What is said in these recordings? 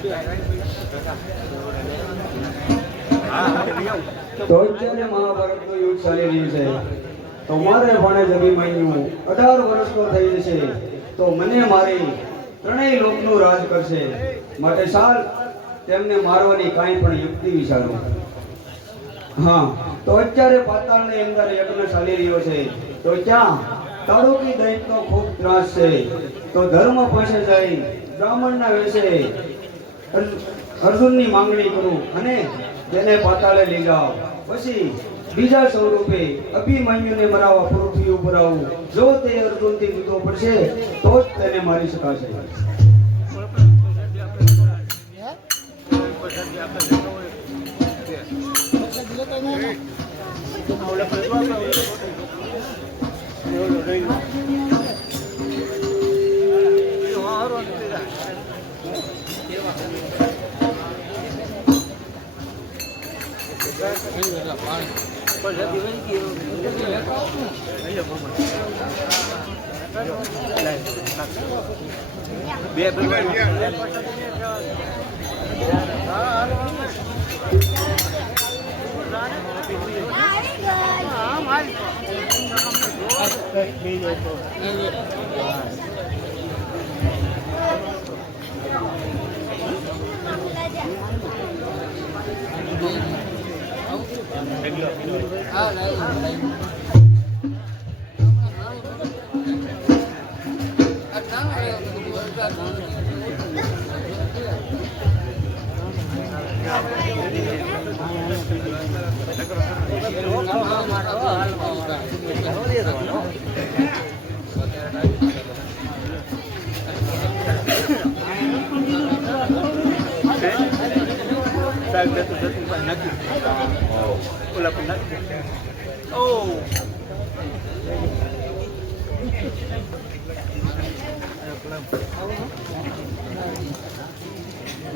તો અત્યારે મહાભારતનું યુદ્ધ ચાલી રહ્યું છે. તો મારે ભાણેજ અભિમન્યુ 18 વર્ષનો થઈ જશે તો મને મારી ત્રણેય લોકનું રાજ કરશે. માટે ચાલ તેમને મારવાની કાંઈ પણ યુક્તિ વિચારો. હા, તો અત્યારે પાતાળની અંદર યજ્ઞ ચાલી રહ્યો છે. તો ત્યાં તાડોકી દૈત્યનો ખૂબ ત્રાસ છે. તો ધર્મ પાસે જઈ બ્રાહ્મણના વેશે અર્જુનની માંગણી કરું અને તેને પાતાળે લઈ જાઓ. પછી બીજા સ્વરૂપે અભિમન્યુને મરાવવા પૃથ્વી ઉપર આવું. જો તે અર્જુનથી જુદો પડશે તો જ તેને મારી શકાશે.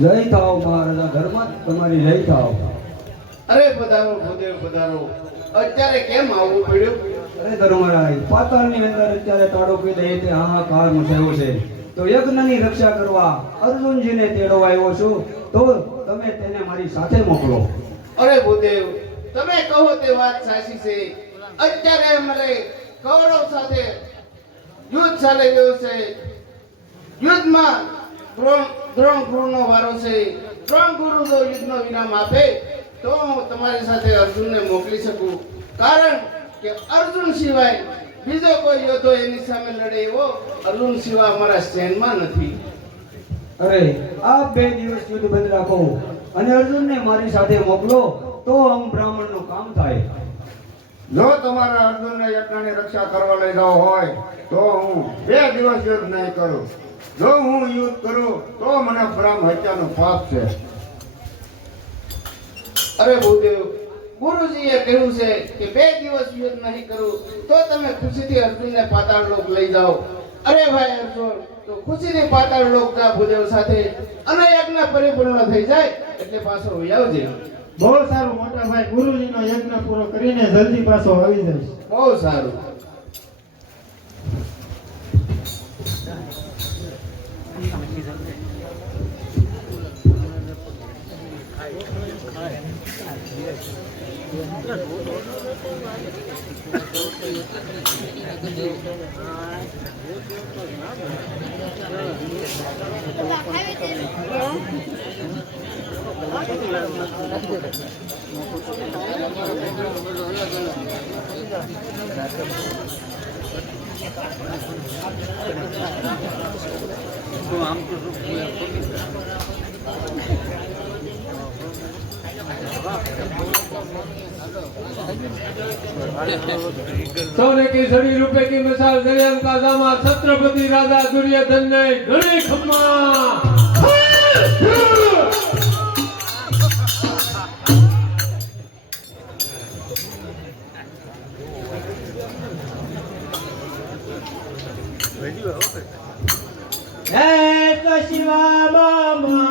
જય થાવ મહારાજા ધર્મ તમારી જય થાવ. અરે પધારો ભૂદેવ પધારો. અત્યારે કેમ આવવું પડ્યું? અરે ધર્મરાજ, પાતાળની અંદર અત્યારે તાડોકી દૈત્ય હાહાકાર મચાવ્યો છે. તો યજ્ઞની રક્ષા કરવા અર્જુનજીને તેડવા આવ્યો છું. તો તમે તેને મારી સાથે મોકલો. અરે ભૂદેવ, તમે કહો તે વાત સાચી છે. અત્યારે અમારે કૌરવ સાથે યુદ્ધ ચાલી રહ્યું છે. યુદ્ધમાં દ્રોણ ગુરુનો વારો છે. દ્રોણ ગુરુ જો યુદ્ધનો વિરામ આપે તો હું તમારી સાથે અર્જુનને મોકલી શકું. કારણ કે અર્જુન સિવાય બીજો કોઈ યોદ્ધો એની સામે લડે એવો અર્જુન સિવાય અમારા સ્ટેન્ડમાં નથી. અરે આપ 2 દિવસ યુદ્ધ બંધ રાખો અને અર્જુનને મારી સાથે મોકલો તો આમ બ્રાહ્મણનું કામ થાય. જો તમારા અર્જુનને યજ્ઞની રક્ષા કરવા લઈ જાવ હોય તો હું 2 દિવસ યુદ્ધ નહીં કરું. જો હું યુદ્ધ કરું તો મને બ્રહ્મ હત્યાનું પાપ છે. અરે ભૂદેવ, ગુરુજીએ કહ્યું છે કે 2 દિવસ યુદ્ધ નહીં કરું તો તમે ખુશીથી અર્જુનને પાતાળ લોક લઈ જાઓ. અરે ભાઈ અર્જુન, તો ખુશીથી પાતાળ લોક જા ભૂદેવ સાથે અને યજ્ઞ પરિપૂર્ણ થઈ જાય એટલે પાછો આવજે. બહુ સારું મોટા ભાઈ, ગુરુજીનો યજ્ઞ પૂરો કરીને જલ્દી પાછો આવી જઈશ. બહુ સારું. सोने की सड़ी रुपए की मिसाल दरियान का दामा छत्रपति राजा दुर्योधन ने घड़ी खम्मा तो शिवा मामा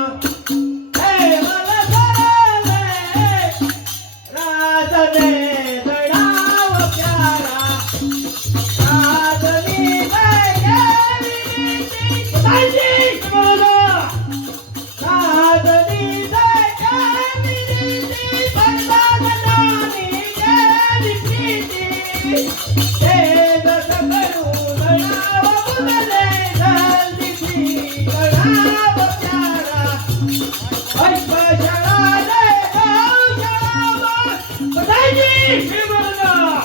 અશ્વશાળા રે ગૌશાળામાં બધાયજી ભીમરડા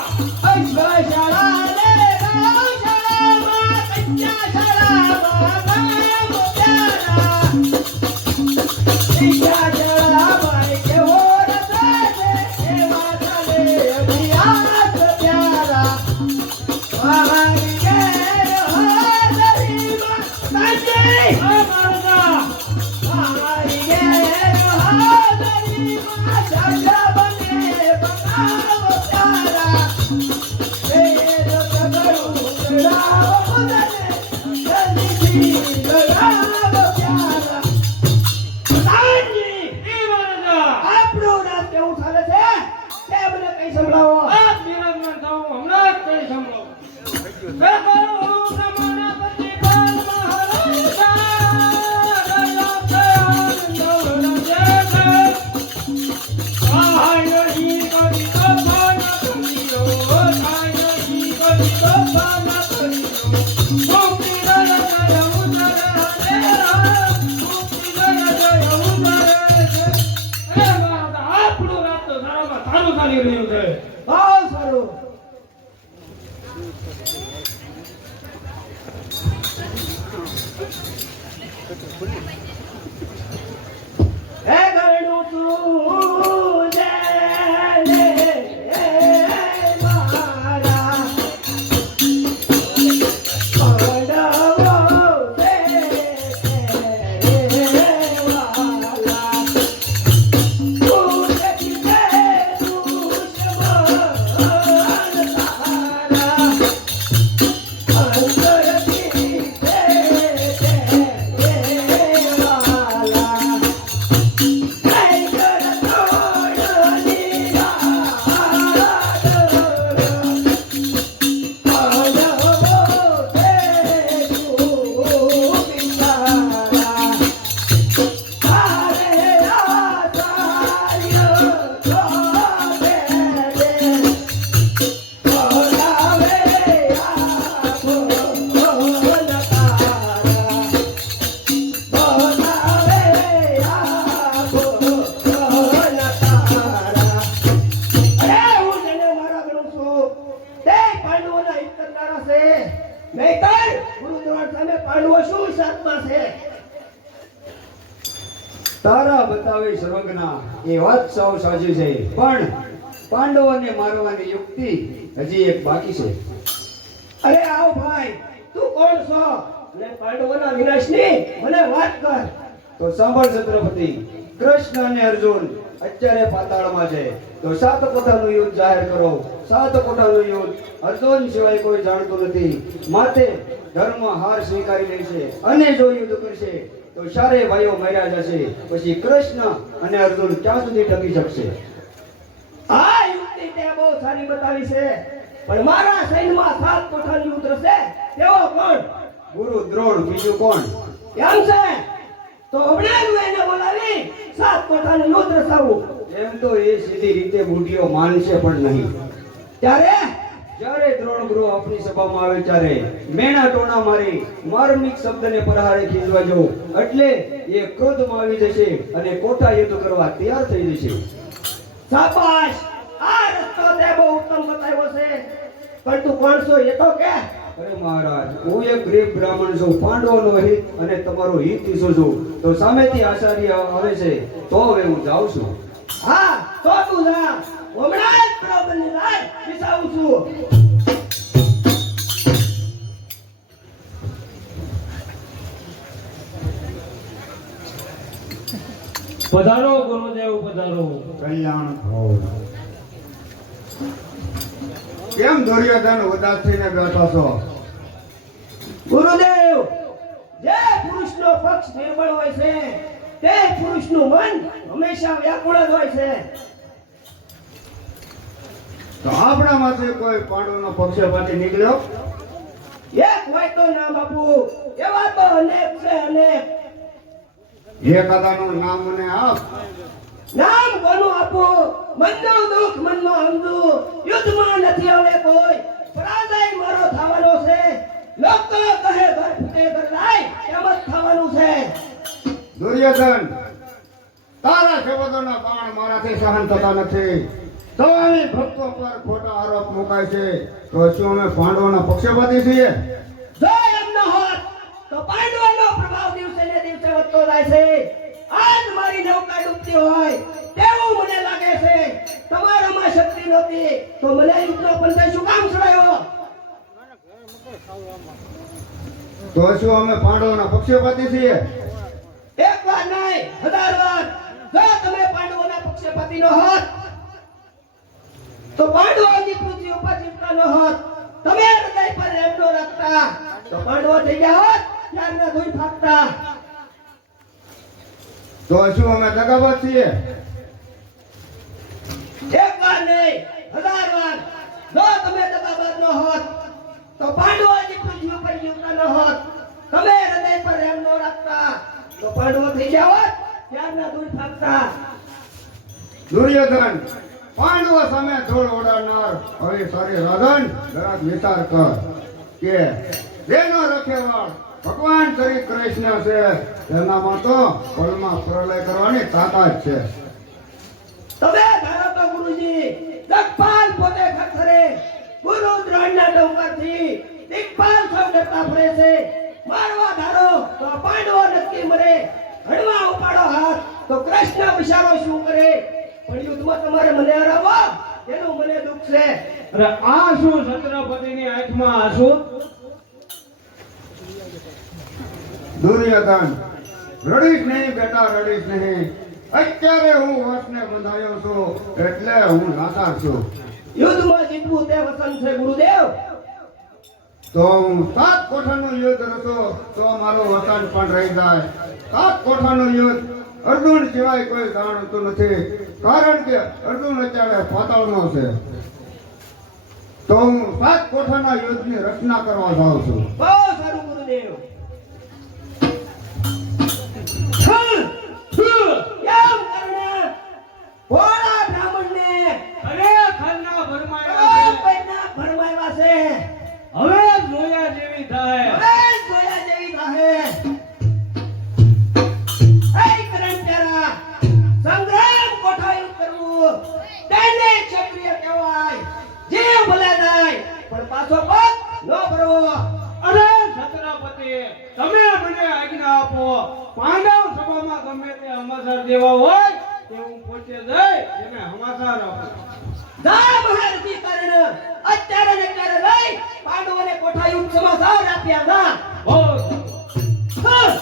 અશ્વશાળા રે ગૌશાળામાં કન્યાશાળામાં ગામ પ્યારા વિદ્યાશાળામાં કેવો રસે એવા ચાલે અભ્યાસ પ્યારા મારી ઘેર હાજરીમાં સાંજે ભીમરડા મારી ઘેર હાજરીમાં સાંજા બને બનાવો પ્યારા વેદ કગડું ગળાવો બદલે જલ્દીથી ગળાવો પ્યારા પ્રધાનજી ભીમરડા આપણું રાત કેવું ચાલે છે તે મને કઈ સંભળાવો આ બિરાજમાન થાઓ હમણાં જ કઈ સાંભળો બેકો બ્રહ્મણપતિ કાલ મહારાજા ગયો તે આનંદ દેશે આય ઈ કવિ તો પાન કરીઓ આય ઈ કવિ તો પાન કરીઓ મુક્તિ જય જય ઉદરે મુક્તિ જય જય ઉદરે એ મારા આપણું રાત તો સારામાં સારું ચાલી રહ્યું છે બહુ સારું હે ગરણું તું જય લે મારા પડવો તે વાલા તું જગતે દુશ્મન તારા અંતરથી તે વાલા તારા બતાવે સર્વજ્ઞા એ વાત સાવ સાચી છે પણ પાંડવોને મારવાની યુક્તિ હજી એક બાકી છે. અરે આવ ભાઈ તું કોણ છો અને પાંડવોના વિનાશની મને વાત કર તો સાંભળ છત્રપતિ, કૃષ્ણ અને અર્જુન અત્યારે પાતાળમાં છે તો 7 કોઠાનું યુદ્ધ જાહેર કરો. 7 કોઠાનું યુદ્ધ અર્જુન સિવાય કોઈ જાણતું નથી, માટે ધર્મ હાર સ્વીકારી લેશે અને જો યુદ્ધ કરશે તો ચારે ભાઈઓ મર્યા જશે. પછી કૃષ્ણ અને અર્જુન ક્યાં સુધી ટકી શકશે? આ યુક્તિ તે બહુ સારી બતાવી છે પણ મારા સૈન્યમાં 7 કોઠાનું યુદ્ધ રહેશે તેવો કોણ? ગુરુ દ્રોણ, બીજું કોણ? એમ છે તો હમણાં જ એને બોલાવી 7 કોઠાનું યુદ્ધ રસાવું. એમ તો એ સીધી રીતે બુઢીઓ માનશે પણ નહીં. ત્યારે જ્યારે દ્રોણ ગુરુ આપણી સભામાં આવે ત્યારે મેણા ટોણા મારી માર્મિક શબ્દને પ્રહારે ખીજવા જો એટલે એ ક્રોધમાં આવી જશે અને કોઠા યુદ્ધ કરવા તૈયાર થઈ જશે. શાબાશ, આ રસ્તો તે બહુ ઉત્તમ બતાવ્યો છે પણ તું કોણ છો એ તો કે? અરે મહારાજ, હું એક ગરીબ બ્રાહ્મણ છું, પાંડવોનો હિત અને તમારો હિત ઈચ્છું છું. તો સામેથી આચાર્ય આવે છે તો હવે હું જાઉં છું. હા તો તું જા, હમણાં જ પ્રબંધ લાય વિસાવું છું. પધારો ગુરુદેવ, પધારો. કલ્યાણ થવું. કેમ દુર્યોધન ઉદાસ થઈને બેઠો છો? ગુરુદેવ, જે પુરુષનો પક્ષ નિર્બળ હોય છે તે પુરુષનું મન હંમેશા વ્યાકુળ જ હોય છે. તો આપણામાંથી કોઈ પાંડવનો પક્ષપાતી નીકળ્યો? એક હોય તો નામ આપું, એવા તો અનેક છે અનેક. એકાદાનું નામ મને આપ. નામ કોનું આપું? મનનું દુઃખ મનમાં સમજું. યુદ્ધમાં નથી હવે કોઈ પરાજય મારો થવાનો છે. લોકો કહે ઘર ફૂટે ઘર લાય એમ જ થવાનું છે. દુર્યોધન, તારા શબ્દોના બાણ મારાથી સહન થતા નથી. તમારી ભક્તો પર ખોટા આરોપ મુકાય છે. તો શું અમે પાંડવોના પક્ષપાતી છીએ? જો એમ ન હોત તો પાંડવોનો પ્રભાવ દિવસે ને દિવસે વધતો જાય છે. આજ મારી નૌકા ડૂબતી હોય તેવું મને લાગે છે. તમારામાં શક્તિ નહોતી તો મને યુદ્ધનો પંથ શું કામ છોડાયો? તો શું અમે પાંડવોના પક્ષપાતી છીએ? એક વાર નહીં 1000 વાર. જો તમે પાંડવોના પક્ષપાતી ન હોત તો પાંડવોની પૃથ્વી ઉપર જીવતા ન હોત. તમે હૃદય પર એમ ન રાખતા તો પાંડવો થઈ ગયા હોત ત્યારના ધૂળ ફાટતા. તો શું અમે દગાબાજ છીએ? એક વાર નહીં 1000 વાર. જો તમે દગાબાજ ન હોત તો પાંડવોની પૃથ્વી ઉપર જીવતા ન હોત. તમે હૃદય પર એમ ન રાખતા તો પાંડવો થઈ ગયા હોત ત્યારના ધૂળ ફાટતા. દુર્યોધન, પાંડવો સામે ધૂળ ઉડાડનાર હવે સારી રાધન જરાક વિચાર કર કે જેનો રખેવાળ ભગવાન શ્રી કૃષ્ણ છે તેનામાં તો પળમાં પ્રલય કરવાની તાકાત છે. તમે ધારો તો ગુરુજી જગપાલ પોતે ખખરે ગુરુ દ્રોણના ડોંગરથી દિગ્પાલ સૌ ડરતા ફરે છે. મારવા ધારો તો પાંડવો નક્કી મરે. હળવા ઉપાડો હાથ તો કૃષ્ણ વિચારો શું કરે? પણ યુદ્ધમાં તમારે મને હરાવો એનું મને દુઃખ છે. અરે આ શું છત્રપતિની આંખમાં આંસુ? દુર્યોધન, રડીશ નહીં બેટા, રડીશ નહીં. અત્યારે હું વશને બંધાયો છું એટલે હું લાચાર છું. યુદ્ધમાં જીતવું તે વસન છે ગુરુદેવ. તો હું 7 કોઠાનું યુદ્ધ રચું તો મારું વતન પણ રહી જાય. 7 કોઠાનું યુદ્ધ અર્જુન સિવાય કોઈ જાણતું નથી, કારણ કે અર્જુન અત્યારે પાતાળનો છે. તો હું 7 કોઠાના યુદ્ધની રચના કરવા જાઉં છું. બહુ સારું ગુરુદેવ. કેમ કરણે ભોળા બ્રાહ્મણને અરે ખરના ભરમાયા છે. પૈના ભરમાવ્યા છે. હવે જોયા જેવી થાય. હવે જોયા જેવી થાહે. એ કરણ પ્યારા, સંગ્રામ કોઠાયું કરવું તેને ક્ષત્રિય કહેવાય. જીવ ભલે જાય પણ પાછો પગ ન ભરવો. અરે છત્રપતિ, તમે મને આજ્ઞા આપો. પાંડવ સભામાં ગમે તે સમાચાર દેવા હોય તે હું પોતે જઈ એને સમાચાર આપું. જા મહારથી કર્ણ, અત્યારે ને અત્યારે લઈ પાંડવોને કોઠાયું સમાચાર આપ્યા જા. બહુ હા.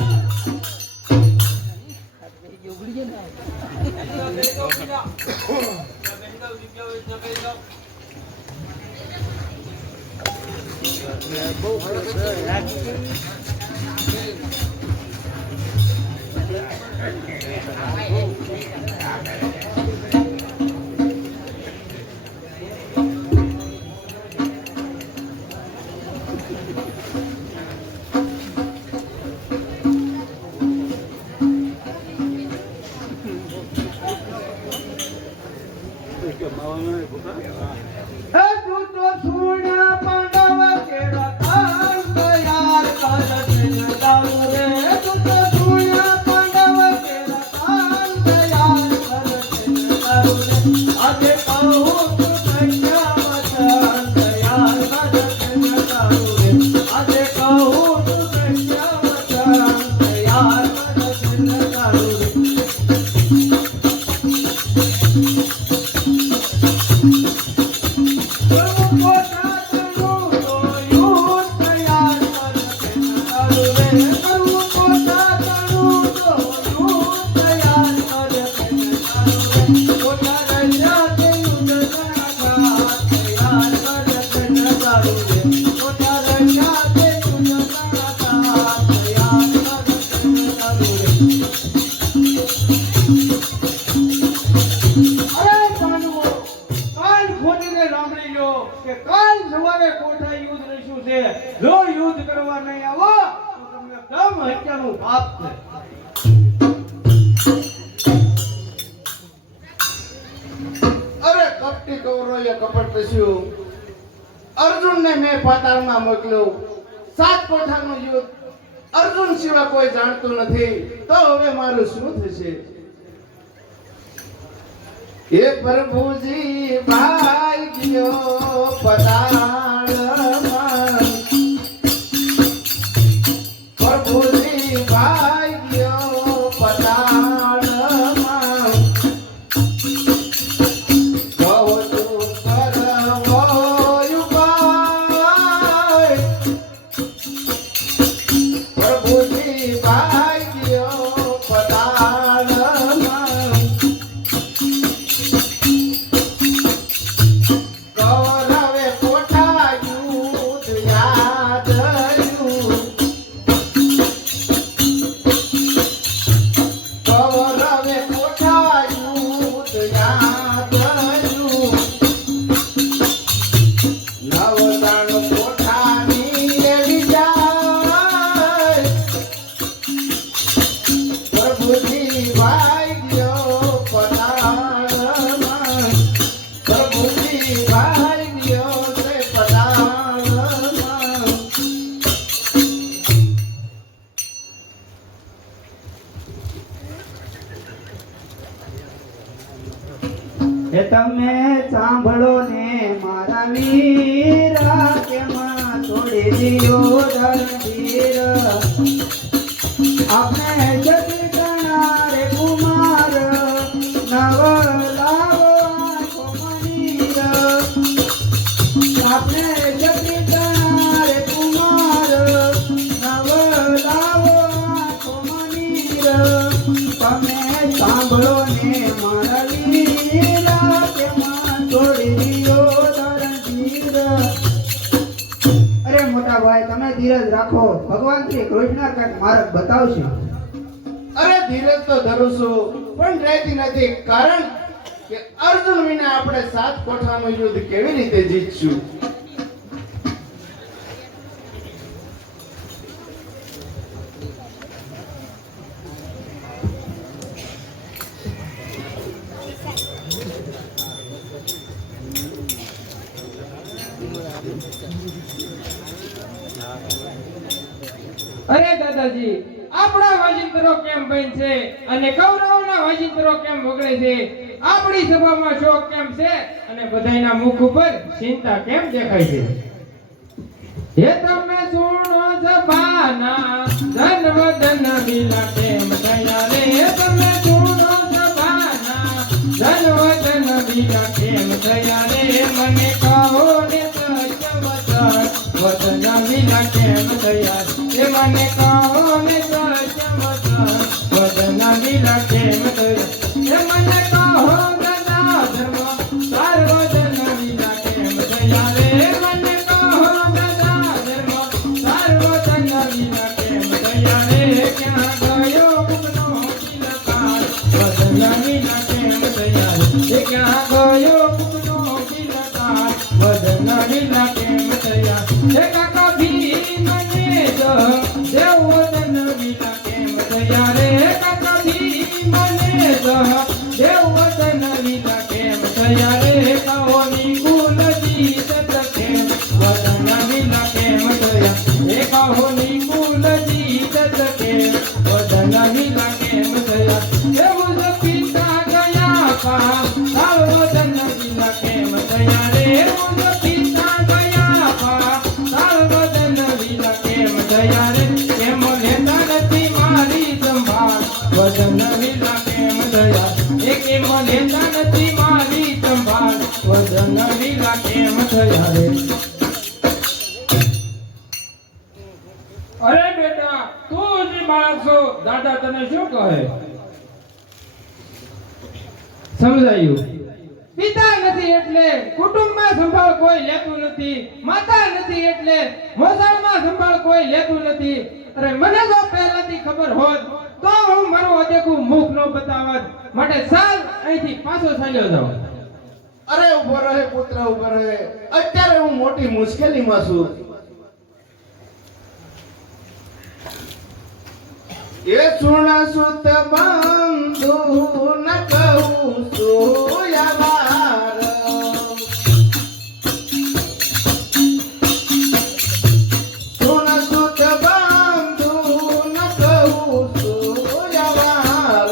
તું તો સુણા પાંડવ કેરા કાન તૈયાર કરશે દારૂ રે. તું તો સુણા પાંડવ કેરા કાન તૈયાર કરશે દારૂ રે. આજે કહું તું કન્યા વચન તૈયાર કરશે દારૂ રે. આજે કહું તું કન્યા વચન તૈયાર કરશે દારૂ રે. કાલ સવારે કોઠા યુદ્ધ રહીશું છે. જો યુદ્ધ કરવા નહીં આવો તો તમને દમ હત્યાનું પાપ છે. અરે કપટી કૌરવોએ કપટ પસ્યું. અર્જુનને મેં પાતાળમાં મોકલ્યો. 7 કોઠાનું યુદ્ધ અર્જુન સિવાય કોઈ જાણતું નથી. તો હવે મારું શું થશે? હે પ્રભુજી ભાઈ ગયો પધારમાં, પ્રભુજી ભાઈ ગયો પધારમાં, કહો તું કરવો ઉપાય, પ્રભુજી ભાઈ ગયો પધારમાં, કૌરવે કોઠા યુદ્ધ યાદ રહ્યું, કૌરવે કોઠા યુદ્ધ યાદ રહ્યું, નવતણ કોઠાની એવી જાય, પ્રભુજી ભાઈ ગયો પધારમાં, પ્રભુજી ભાઈ ગયો છે પધારમાં. એ તમે સાંભળો ને મારા વીરા કેમાં છોડી દિયો ધરતીર, આપણે જતી ગણારે કુમાર, નવ લાવો આંખો મનીર, આપણે જતી ગણારે કુમાર, નવ લાવો આંખો મનીર, તમે સાંભળો ને મારા વીરા કેમાં છોડી દિયો ધરતીર. અરે મોટા ભાઈ તમે ધીરજ રાખો, ભગવાન શ્રી કૃષ્ણ કંઈક માર્ગ બતાવશે. અરે ધીરજ તો ધરું છું પણ રહેતી નથી, કારણ કે અર્જુન વિના આપણે 7 કોઠાનું યુદ્ધ કેવી રીતે જીતશું? અરે દાદાજી, આપણા વાજિંત્રો કેમ બનશે અને કૌરવોના વાજિંત્રો કેમ વગડે છે? આપણી સભામાં શોક કેમ છે અને બધાયના મુખ ઉપર ચિંતા કેમ દેખાય છે? હે તમે સુણો સભાના ધનવદન વિલા કેમ થયા રે? હે તમે સુણો સભાના ધનવદન વિલા કેમ થયા રે? મને કહો ને સત્યવચન વદન વિલા કેમ થયા રે? મને કહો ને સત્યવચન વદન વિલા કેમ થયા રે? મને કહો દાદા ધર્મ સાર્વજન વિલા કેમ થયા રે? મને કહો દાદા ધર્મ સાર્વજન વિલા કેમ થયા રે? ક્યાં ગયો કુકનો કિલકાર વદન વિલા કેમ થયા રે? ક્યાં ગયો કુકનો કિલકાર વદન વિલા કેમ થયા રે? કાકા ભી મને દેવ વદન વિલા કેમ થયા રે? કાકા ભી મને દેવ વદન વિલા કેમ થયા રે? કહોની કુલ જીત કેમ વદન વિલા કેમ થયા? એ કહોની કુલ જીત કેમ વદન વિલા કેમ થયા? એવું જ પિતા ગયા પા સાવ વદન વિલા કેમ થયા રે? એવું જ પિતા ગયા પા સાવ વદન વિલા કેમ થયા રે? કેમ લેતા નથી મારી સંભાળ વદન વિલા કેમ થયા? એ કેમ લેતા નથી મારી સંભાળ વદન વિલા કેમ થયા રે? અરે બેટા, તું જ બાળક છો, દાદા તને શું કહે? સમજાયું? પિતા નથી એટલે કુટુંબમાં સંભાળ કોઈ લેતું નથી, માતા નથી એટલે મોસાળમાં સંભાળ કોઈ લેતું નથી. અરે મને જો પહેલાથી ખબર હોત તો હું મારું અદેખું મુખ ન બતાવત. માટે ચાલ અહીંથી પાછો ચાલ્યો જાઉં. અરે ઉભો રહે પુત્ર, ઉભો રહે. અત્યારે હું મોટી મુશ્કેલીમાં છું. એ સુણ સુત બંધુ ન કહું સુયાવાર, સુણ સુત બંધુ ન કહું સુયાવાર,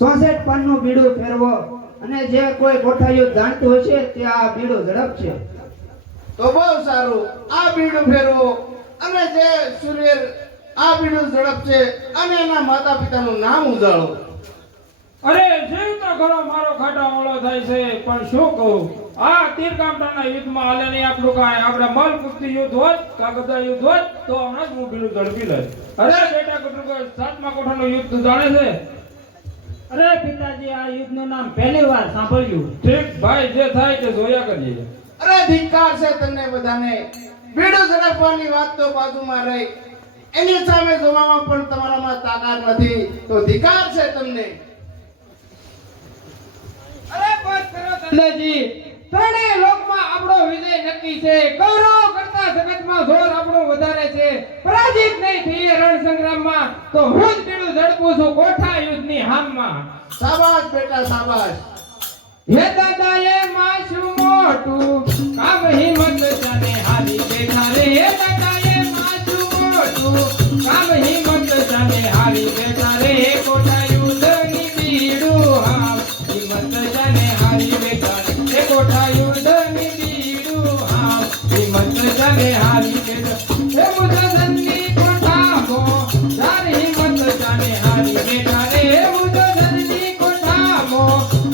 64 પાનનું બીડું ફેરવો અને જે કોઈ કોઠાયું જાણતું હશે તે આ બીડું ઝડપશે. તો બહુ સારું, આ બીડું ફેરવો અને જે સૂર્ય આ બીડું ઝડપશે અને એના માતા પિતાનું નામ ઉજાળો. અરે જીવ તો ઘણો મારો ખાટાવાળો થાય છે, પણ શું કહું, આ તીરકામઠાના યુદ્ધમાં હાલે નહીં આપણું કાંઈ. આપણે મલ કુસ્તી યુદ્ધ હોત, કાગદા યુદ્ધ હોત તો હમણાં જ હું બીડું ઝડપી લઈશ. અરે બેટા કુટુંબ, 7મા કોઠાનું યુદ્ધ તું જાણે છે? અરે પિતાજી, આ યુદ્ધનું નામ પહેલી વાર સાંભળ્યું. ઠીક ભાઈ, જે થાય તે જોયા કરીએ. અરે ધિક્કાર છે તમને બધાને. બીડું ઝડપવાની વાત તો બાજુમાં રહી, એની સામે જોવામાં પણ તમારામાં તાકાત નથી, તો ધિક્કાર છે તમને. અરે બસ કરો દાદાજી, ત્રણેય લોકમાં આપણો વિજય નક્કી છે. કૌરવ કરતા જગતમાં જોર આપણો વધારે છે. પરાજિત નહીં થઈએ રણ સંગ્રામમાં તો હું જ બીડું ઝડપું છું કોઠા યુદ્ધની હામમાં. શાબાશ બેટા શાબાશ. હે દાદા એ માશું મોટું કામ હિંમત જાને હારી બેઠા રે. હે દાદા એ માશું મોટું કામ હિંમત જાને હારી બેઠા રે. કોઠા યુદ્ધની બીડું હામ હિંમત જાને હારી બેઠા રે. કોઠા યુદ્ધની બીડું હામ હિંમત જાને હારી બેઠા. હે મુજધનની કોઠામો જાર હિંમત જાને હારી બેઠા રે. હે મુજધનની કોઠામો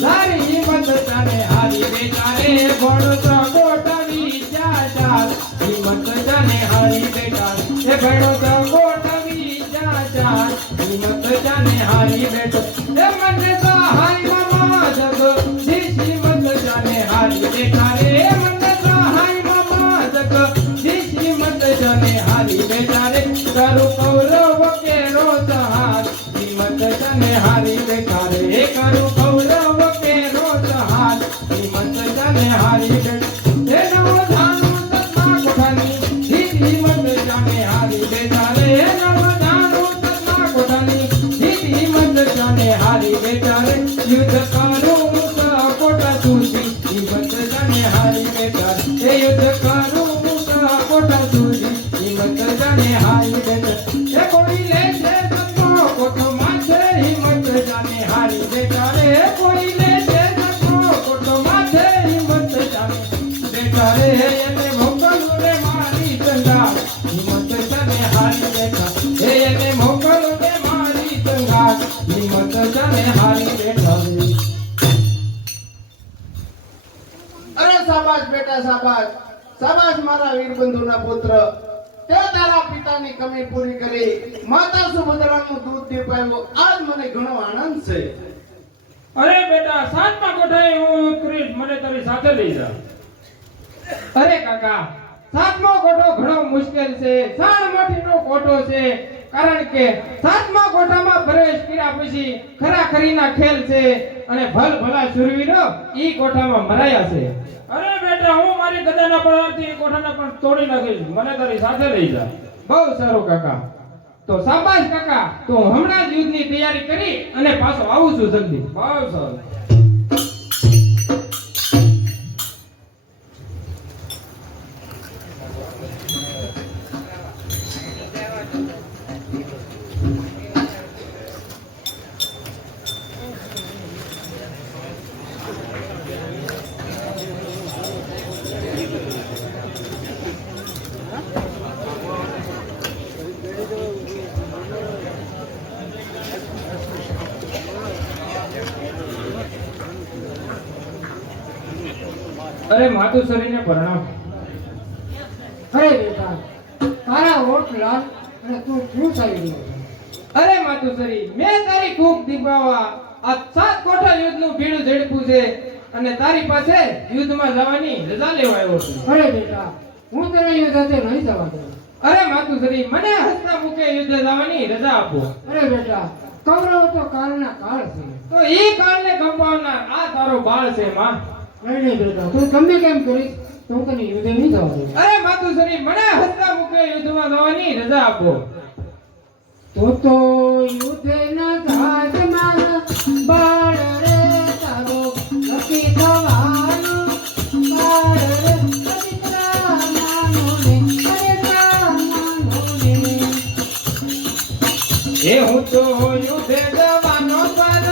જાર હિંમત જાને હારી બેઠા રે. ભણો તો કોઠાવી ચાચાર હિંમત જાને હારી બેઠા રે. હે ભણો તો કોઠાવી ચાચાર હિંમત જાને હારી બેઠો. હે મને તો હારી મામા જગ જીશ હિંમત જાને હારી બેઠા રે. મને તો હારી મામા જગ જીશ હિંમત જાને હારી બેઠા રે. કરું કૌરવ કેરો સહાર હિંમત જાને હારી બેઠા રે. કરું કૌરવ કેરો સહાર હિંમત જાને હારી બેઠા. હે નવો ધાનું સતમા કોઠાની જીત હિંમત જાને હારી બેઠા રે. હે નવો ધાનું સતમા કોઠાની જીત હિંમત જાને હારી બેઠા રે. યુદ્ધ કરું કોટા સુધી હિંમત જાને હારી બેઠા રે. હે યુદ્ધ કરું કોટા સુધી હિંમત જાને હારી બેઠા. હે કોઈ લે છે સતમો કોઠો માથે હિંમત જાને હારી બેઠા રે. હે કોઈ લે છે સતમો કોઠો માથે હિંમત જાને બેઠા રે. એને મોકલું રે મારી સંગાર હિંમત જાને હારી બેઠા. હે એને મોકલું રે મારી સંગાર હિંમત જાને હારી બેઠા રે. અરે શાબાશ બેટા શાબાશ. શાબાશ મારા વીરબંધુના પુત્ર. તે તારા પિતાની કમી પૂરી કરી, માતા સુભદ્રાનું દૂધ દીપાવ્યું. આજ મને ઘણો આનંદ છે. અરે બેટા, 7મા કોઠાએ હું ઉતરીશ, મને તારી સાથે લઈ જા. અરે કાકા, 7મો કોઠો ઘણો મુશ્કેલ છે. સાણ મોટીનો કોઠો છે, કારણ કે 7મા કોઠામાં પ્રવેશ કર્યા પછી ખરાખરીના ખેલ છે અને ભલ ભલા શૂરવીરો ઈ કોઠામાં મરાયા છે. અરે બેટા, હું મારી ગદાના પ્રહારથી ઈ કોઠાને પણ તોડી નાખીશ, મને તારી સાથે લઈ જા. બહુ સારું કાકા. તો શાબાશ કાકા, તો હું હમણાં જ યુદ્ધની તૈયારી કરી અને પાછો આવું છું જલ્દી. બહુ સારું. અરે માતુશ્રીને પ્રણામ. અરે બેટા, તારા ઓઠ લાલ અને તું શું થઈ ગયો? અરે માતુશ્રી, મેં તારી કૂક દીપાવા આ 7 કોઠા યુદ્ધનું ભીડું ઝડપ્યું છે અને તારી પાસે યુદ્ધમાં જવાની રજા લેવા આવ્યો છું. અરે બેટા, હું તને યુદ્ધ સાથે નહીં જવા દઉં. અરે માતુશ્રી, મને હસતા મુખે યુદ્ધ જવાની રજા આપો. અરે બેટા, કૌરવ તો કાળના કાળ છે. તો ઈ કાળને કંપાવનાર આ તારો બાળ છે માં. નહીં નહીં બેટા, તું ગમે કેમ કરીશ તો હું તને યુદ્ધે નહીં જવા દઉં. અરે માતુશ્રી, મને હસતા મુખે યુદ્ધમાં જવાની રજા આપો. તો યુદ્ધે ના જાત મારા બાળ રે, તારો નક્કી થવાનું બાળ રે. પવિત્રા માનો ને, પવિત્રા માનો ને. એ હું તો યુદ્ધે જવાનો પર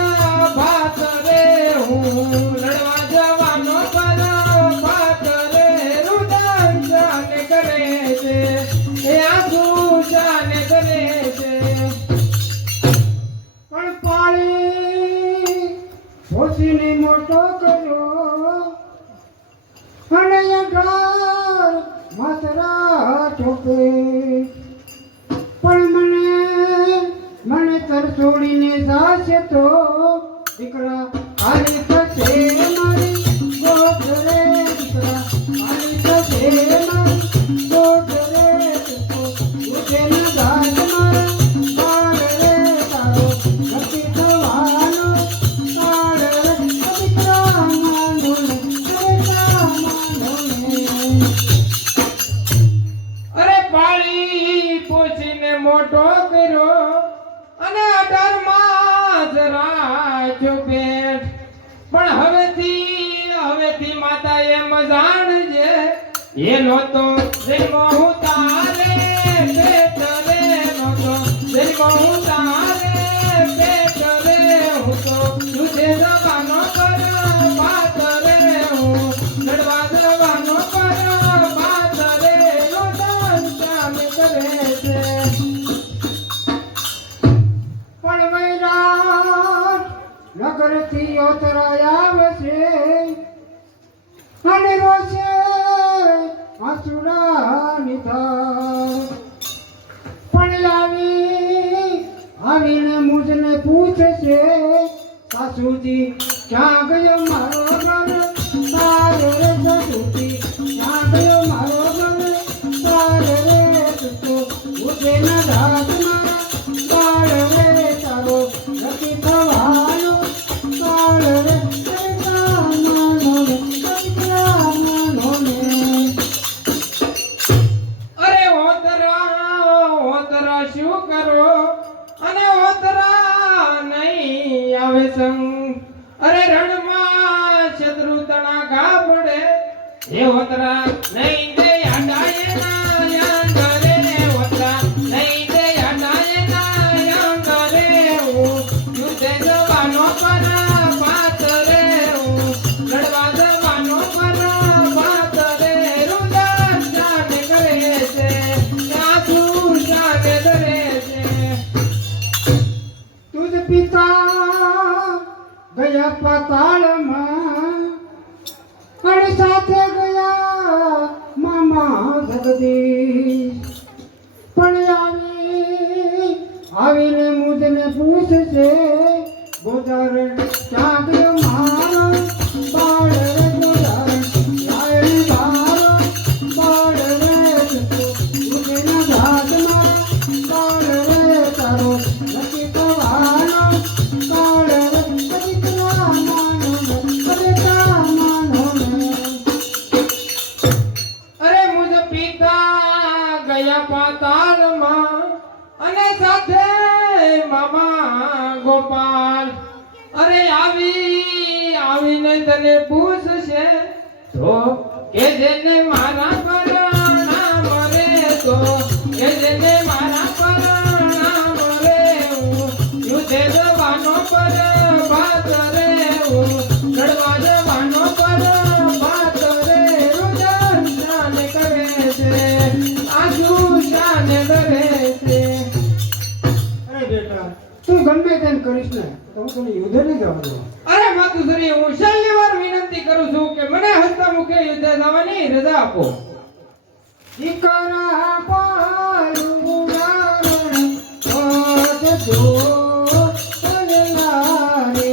પોસીને મોટો કર્યો અને અઢાર માતરા ચોપે પણ મને તરસોડીને જાશે તો દીકરા ખાલી થશે મારી ગોઠ રે દીકરા ખાલી થશે મારી ગોઠ રે ઉઠે ન જાત મારા બાળ રે તારો નથી થવાનો બાળ રે દીકરા માનો ને અરે પાળી પોછીને મોટો કર્યો અને 18 માં રાખ્યો પેટ પણ હવેથી માતા એમ જાણજે એનો તો જન્મ હું તારે પેટ રે નહોતો જન્મ હું તારે પેટ રે હું તો તુજે જવાનો કર બાત રે હું લડવા જવાનો કર બાત રે રોદન કામ કરે છે પણ વૈરાટ નગરથી ઓતરાય આવશે અને રોશે આસુડાની ધાર પણ આવીને મુજને પૂછશે સાસુજી ક્યાં ગયો મારો ઘર તારે રે સાસુજી ક્યાં ગયો મારો ઘર તારે રે તો ઉઠે ન દાસ મારા બાળ રે તારો નથી થવાનો બાળ રે માનો ને અરે ઓતરા શું કરો અને ઓતરા નહીં આવે સંગ અરે રણમાં શત્રુ તણા ઘા પડે એ ઓતરા નહીં દે આડાય ના યાંગરે ઓતરા નહીં દે આડાય ના યાંગરે યુદ્ધે જવાનો પર બાત રે લડવા જવાનો પર બાત રે રુદન જાને કરે છે સાસુ જાને ધરે છે તુજ પિતા ગયા પાતાળમાં અને સાથે ગયા મામા જગદીશ પણ આવીને મુજને પૂછશે ગોદાર ક્યાં ગયો મારો બાળ રે ગોદાર લાયણ તારો બાળ રે ઉઠે ન જાત મારા બાળ રે તારો નથી થવાનો બાળ રે દીકરા માનો ને દીકરા માનો ને અરે મુજ પિતા ગયા પાતાળમાં અને સાથે મામા ગોપાલ અરે આવીને તને પૂછશે તો કે જેને મારા પર નામ રે તો કે જેને મારા પર નામ રે યુદ્ધે જવાનો પર બાત રે લડવા જવાનો પર બાત રે રુદન શાન કરે છે આજુ શાન કરે છે અરે બેટા તું ગમે તેમ કરીશ ને તો હું તને યુદ્ધ નહીં જવા દઉં અરે માતુશ્રી હું છેલ્લી વાર વિનંતી કરું છું કે મને હસ્તા મુખે યુદ્ધ જવાની રજા આપો દીકરા પાયું નારણ ઓઢજો તલવારે.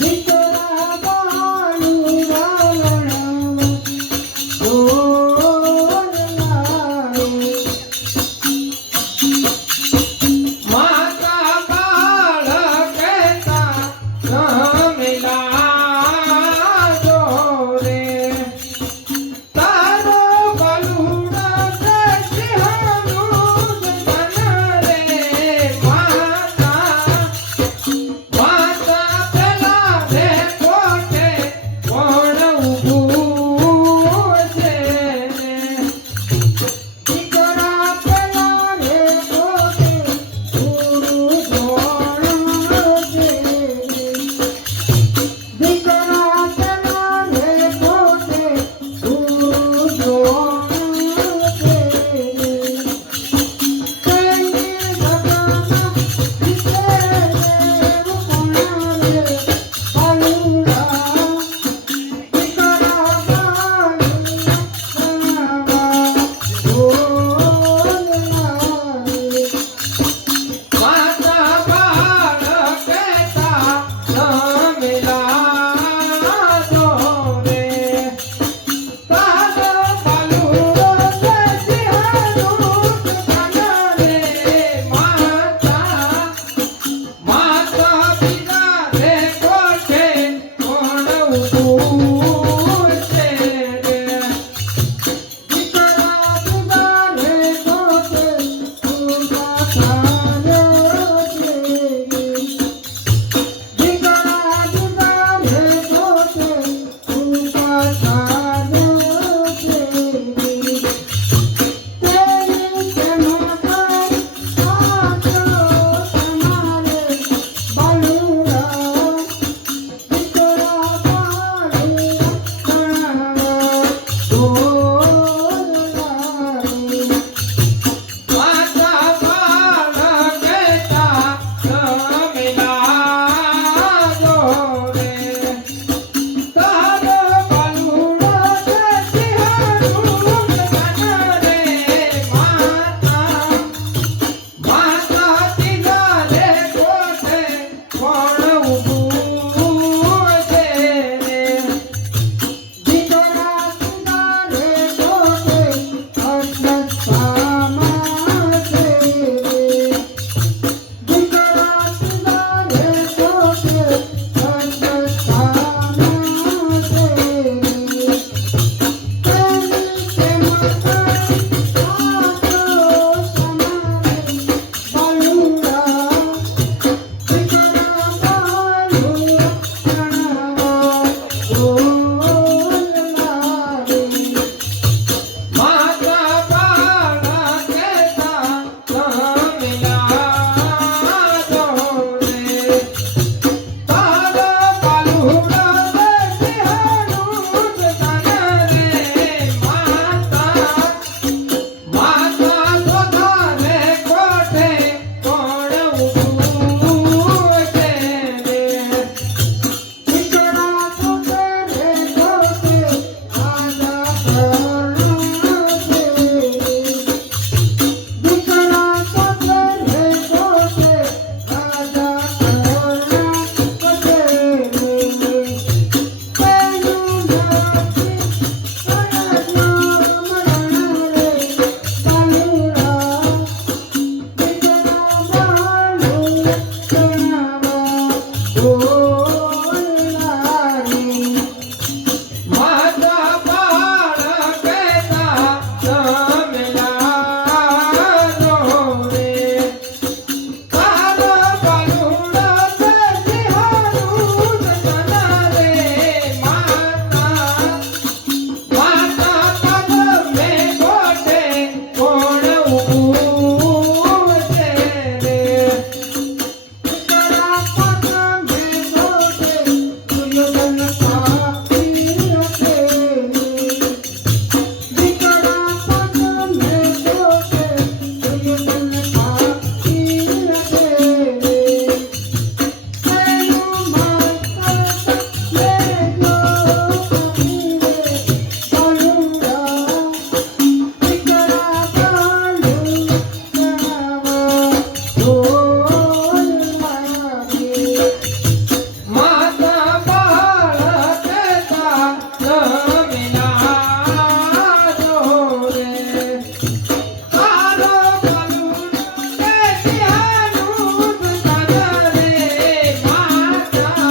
દીકરા પાયું નારણ ઓઢનારે. માતા બાળક કહેતા રમેલા જોરે તારો બલુડા સિંહનું જન રે માતા બાળક કહેતા તમે લાજો રે તારો બાલુડો સિંહાનું સના રે માતા પગ મે ગોટે કોણ ઊભું છે રે માતા બાળક કહેતા તમે લાજો રે તારો બાલુડો સિંહાનું સના રે માતા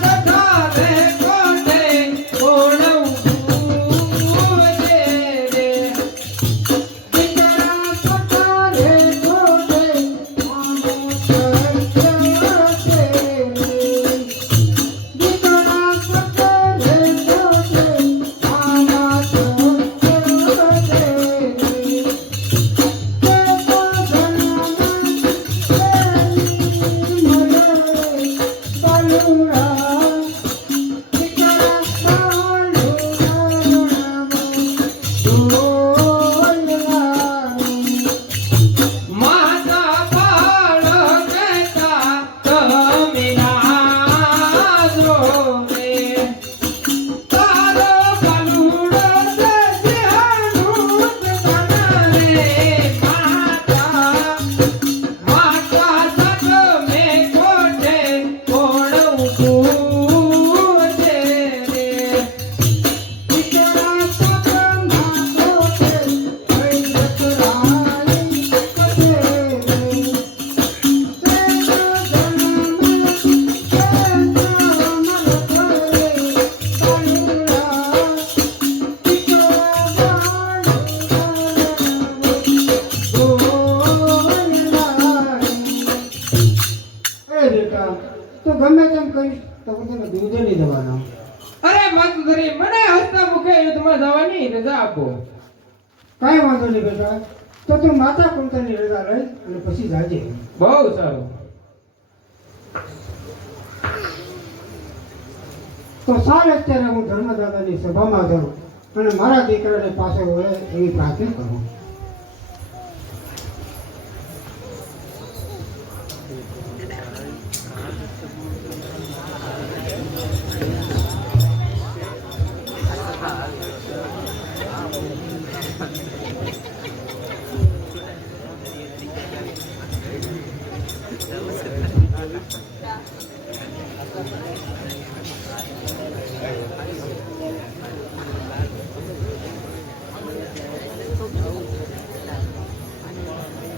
સધારે કોટે કોણ ઊભું છે રે માતા બાળક કહેતા તમે લાજો રે તારો બાલુડો સિંહાનું સના રે માતા સગ મે કોટે કોણ ઊભું છે રે તો ગમે તેમ કહીશ તો હું તને દૂધ નહીં દેવાનો. અરે માતુશ્રી મને હસતા મુખે યુદ્ધમાં જવાની રજા આપો કાંઈ વાંધો નહીં બેટા. તો તું માતા કુંતલની રજા લઈ અને પછી જાજે. બહુ સારું તો સાર અત્યારે હું ધર્મદાદાની સભામાં જાઉં અને મારા દીકરાને પાસે વળે એવી પ્રાર્થના કરું.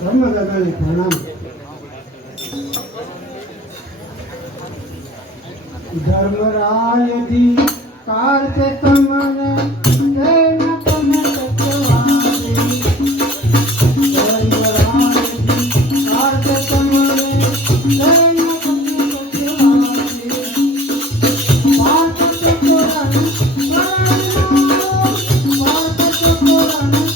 ધર્મદાદાને પ્રણામ. ધર્મરાયજી કારતે તમને જૈન તમે સચવારી. ધર્મરાયજી કારતે તમને જૈન તમે સચવારી. ભારત ચકોરાની ભારત ચકોરાની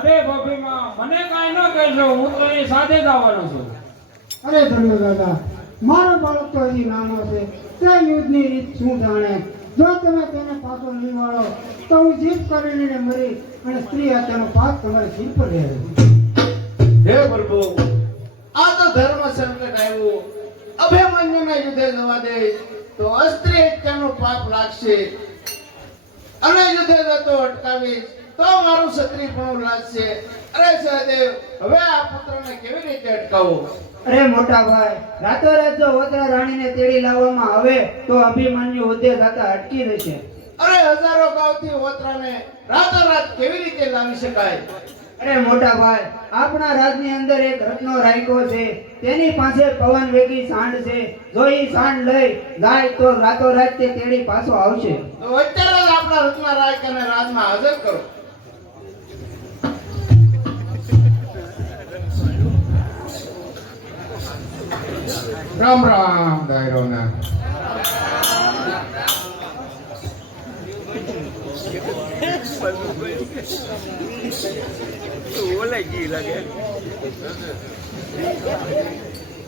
અરે ભાભીમાં મને કાંઈ ન કહેજો, હું તો અહીં સાથે જ આવવાનો છું. અરે ધર્મદાદા, મારો બાળક તો હજી નાનો છે, ત્યાં યુદ્ધની રીત શું જાણે. જો તમે તેને પાછો નહીં વાળો તો હું જીભ કરીને મરી અને સ્ત્રી હત્યાનો પાપ તમારી જીભ પર રહે. હે પ્રભુ, આ તો ધર્મ સંકટ આવ્યું. અભિમન્યુના યુદ્ધે જવા દે તો અસ્ત્રી હત્યાનો પાપ લાગશે, અને યુદ્ધે જતો અટકાવીશ તો મારું ક્ષત્રિયપણું લાગશે. અરે સહદેવ, હવે આ પુત્રને કેવી રીતે અટકાવો? અરે મોટા ભાઈ, રાતોરાત જો ઓતરા રાણીને તેડી લાવવામાં આવે તો અભિમન્યુ ઉદ્દેશ જતા અટકી જશે. અરે હજારો ગાંવથી ઓતરાને રાતોરાત કેવી રીતે લાવી શકાય? અરે મોટા ભાઈ, આપણા રાજની અંદર એક રત્નો રાખ્યો છે, તેની પાસે પવન વેગી સાંડ છે. જો એ સાંડ લઈ જાય તો રાતોરાત તે તેડી પાછો આવશે. તો અત્યારે જ આપણા રત્ના રાયકાને રાજમાં હાજર કરો. રામ રામ દાયરોના.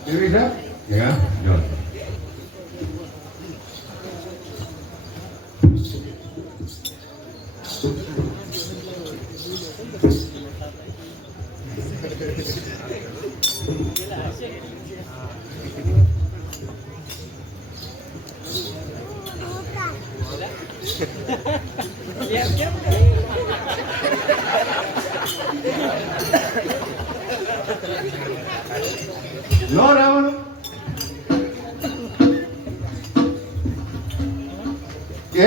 એવી છે? Yeah, જો. નો રહેવાનું.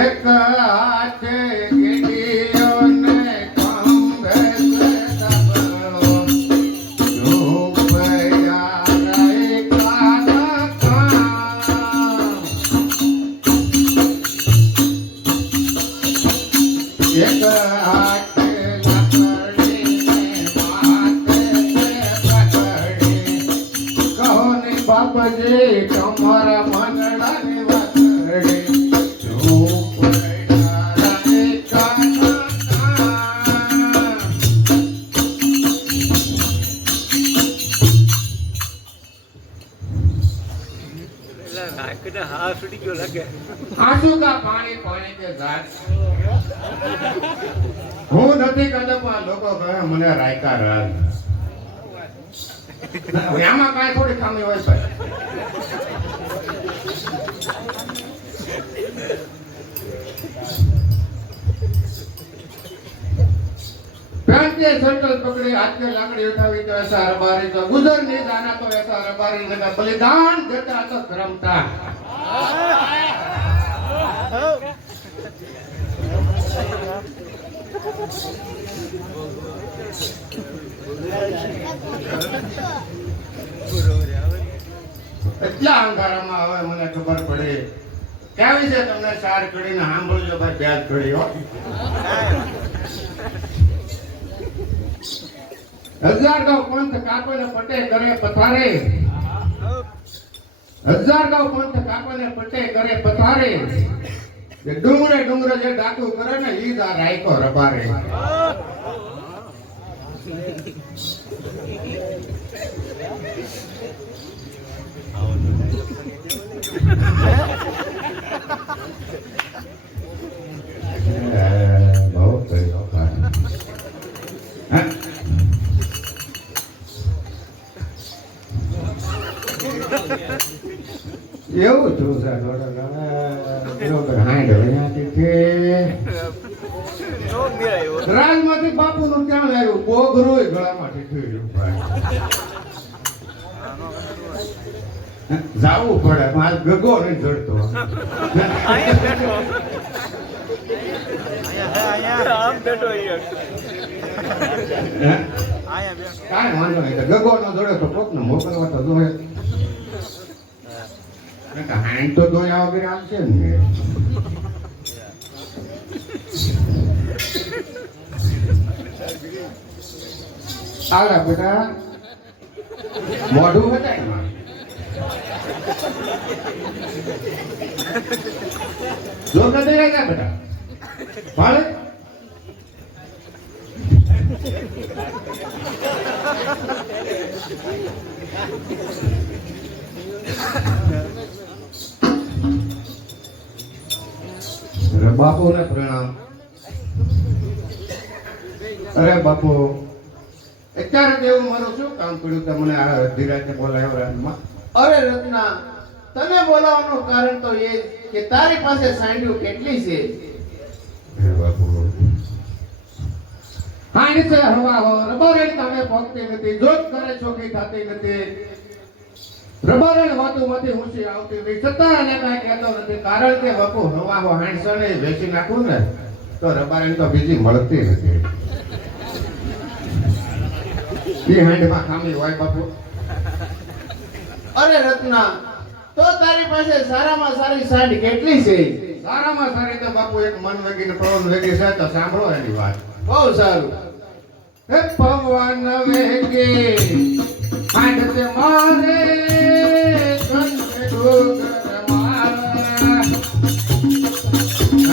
એક હાથે ગીડીઓને ખંભે દબાણો, રૂપયા રાખ્યા કાન. એક હાથે લાકડીને માથે પકડી, કહો ને બાપજી તમારા મંગળાની વાતડી. આંસુ કા પાણી પાણી કે જાત. હું નથી કહેતો પણ લોકો કહે મને રાયકા રાજ. આમાં કાંઈ થોડી ખામી હોય ભાઈ. પ્રાંતીય सर्कल पकड़े हाथ में लाकड़ी उठावी तो ऐसा रबारी तो गुजर नहीं जाना तो ऐसा रबारी लगा बलिदान देता तो धर्म था. એટલા અંધારામાં હવે મને ખબર પડે કેવી છે. તમને ચાર કડીને સાંભળજો ભાઈ, બે કડી હો. હજારગાંવ પંથ કાકોને પટે કરે પથારે, હજારગાંવ પંથ કાકોને પટે કરે પથારે. ડુંગરે ડુંગરે જે ડાકુ કરે ને ઈ દા રાયકો રબારે. બહુ કર્યો એવું થયું છે થોડા બરોબર હાંડ અહીંયાથી છે રાજમાંથી બાપુનું ક્યાં આવ્યું બોગરોય ગળામાંથી થયું જાવું પડે માર ગગો નહીં જડતો કાંઈ વાંધો નહીં ગગો નો જોડે તો કોક ને મોકલવા તો જોડે હાંડ તો દોયા વગેરે આવશે ને આલા બેટા મોઢું બતાય માં જોર ન દે ગયા બેટા ભાળે બાપુ ને પ્રણામ અરે બાપુ અત્યારે એવું મારું શું કામ કર્યું કે મને આ ધીરાજને બોલાવ્યો રાજમાં અરે રત્ના તને બોલાવવાનું કારણ તો એ કે તારી પાસે સાંડ્યું કેટલી છે હે બાપુ હાંડ છે હવા હો રબારેણ તમે પહોંચતી નથી જોત કરે છો કે થતી નથી રબારેણ વાતુમાંથી ઊંચી આવતી નથી છતાં એને કાંઈ કહેતો નથી કારણ કે બાપુ હવા હો હાંડ સને વેચી નાખું ને તો રબારેણ તો બીજી મળતી નથી એ હાંડમાં ખામી હોય બાપુ અરે રત્ના તો તારી પાસે સારામાં સારી સાંડ કેટલી છે સારામાં સારી તો બાપુ એક મન વેગી ને પવન વેગી છે તો સાંભળો એની વાત બહુ સારું હે પવન વેગે માંડતે મારે કંઠે ડોગર મારા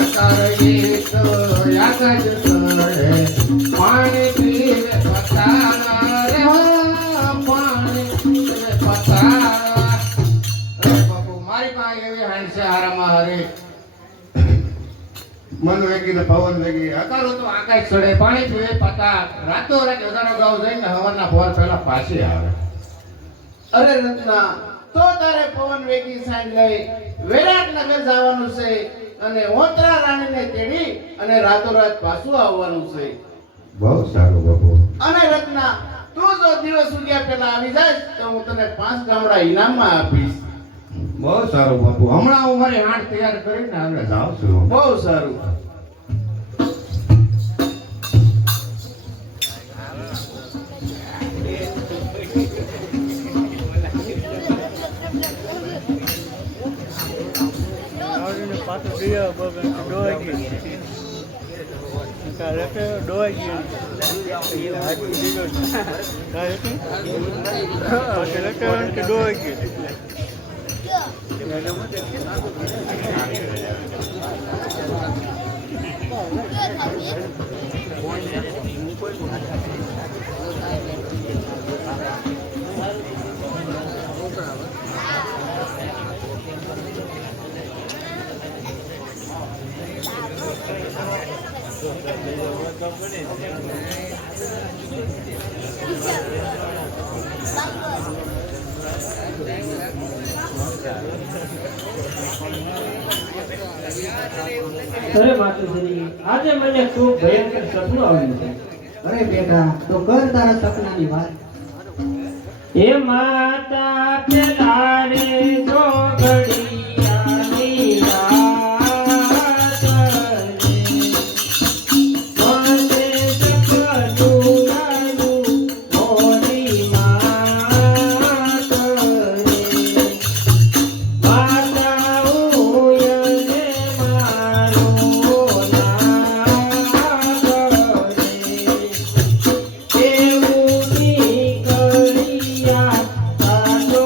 અતારે તો યાદ જ કરે પાણી પીવે પતારા રે પાણી પીવે પતારા બાપુ મારી પાસે એવી હાંડ છે હારામાં હારી મન વેગી ને પવન વેગી અકારો તો આકાશ ચડે પાણી પીવે પતા રાતો રાત વધારો ગાવ જઈને હવારના પોર પહેલા પાછી આવે અરે રત્ના તો તારે પવન વેગી સાંડ લઈ વિરાટનગર જવાનું છે અને ઓતરા રાણીને તેડી અને રાતોરાત પાછું આવવાનું છે બહુ સારું બાપુ અને રત્ના તું જો દિવસ ઉગ્યા પહેલા આવી જાય તો હું તને 5 ગામડા ઇનામમાં આપીશ બહુ સારું બાપુ હમણાં હું મારી હાંડ તૈયાર કરીને આપણે જાઉં છું બહુ સારું અરે માતુશ્રી આજે મને ખૂબ ભયંકર સપનું આવ્યું છે અરે બેટા તો કર તારા સપનાની વાત એ માતા પેલા રે જોગડિયાની રાત રે કોને જગડુરાયું મોરી માત રે માતા ઉયને મારું નામ રે એવું નીકળ્યા સાચો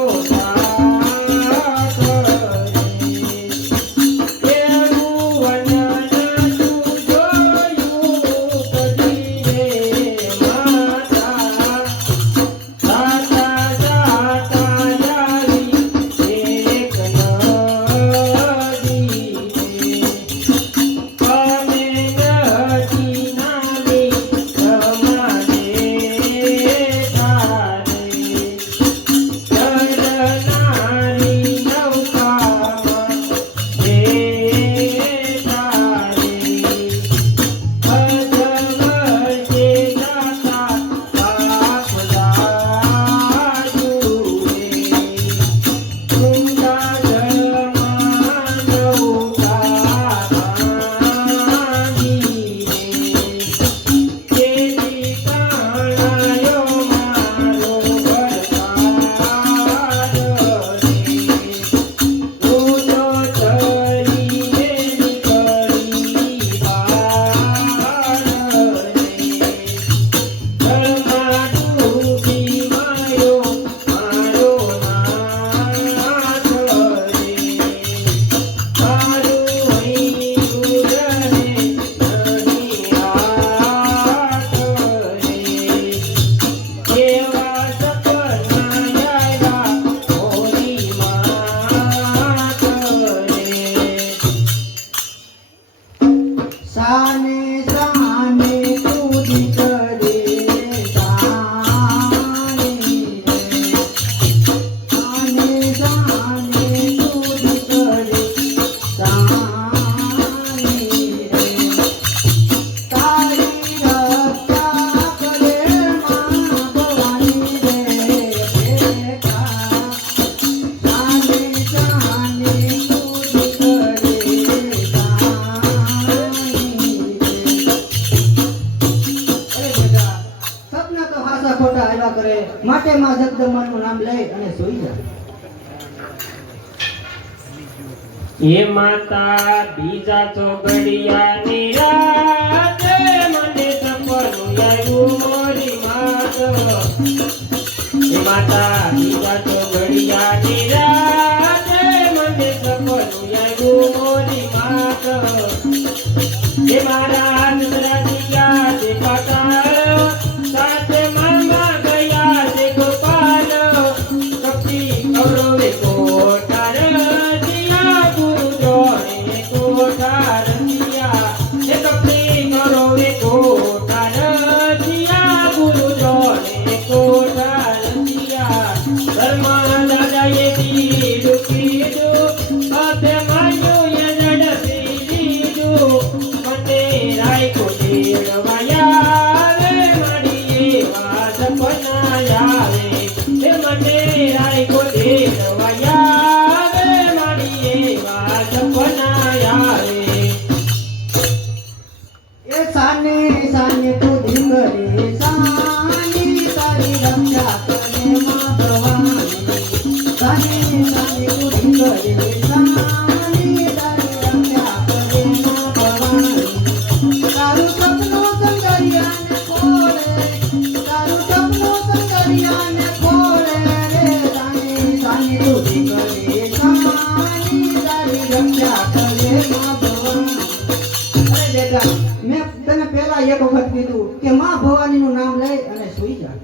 લઈ અને સૂઈ જા. હે માતા બીજા ચોગડિયાની રાતે મને સપનું આવ્યું મોરી માત. હે માતા બીજા ચોગડિયાની રાતે મને સપનું આવ્યું મોરી માત. હે મારા નજરાજિયા તે પાતાળ સાથે મામા ગયા તે ગોપાલ. કપી કૌરવે કોઠાર દિયા ગુરુ જોડે કોઠાર દિયા. હે કપી કૌરવે કોઠાર દિયા ગુરુ જોડે કોઠાર દિયા. ધર્મ દાદાએ કીધું કીધું હાથે માન્યું એ ઝડપી દીધું. મને રાયકો તેડવાયા રે મારી એવા સપના આવે. હે મને રાયકો તેડવાયા રે મારી એવા સપના આવે. એ સાને સાને તું ધીંગરી સાની તારી રક્ષા કરે માં ભવાની. સાને સાને તું ધીંગરી સાની તારી રક્ષા કરે માં ભવાની. તારું સપનું સંગરિયાને ખોલે, તારું સપનું સંગરિયાને ખોલે રે. સાને સાને તું ધીંગરી સાની તારી રક્ષા કરે માં ભવાની. અરે બેટા, મેં તને પહેલા એક વખત કીધું કે માં ભવાનીનું નામ લઈ અને સૂઈ જા.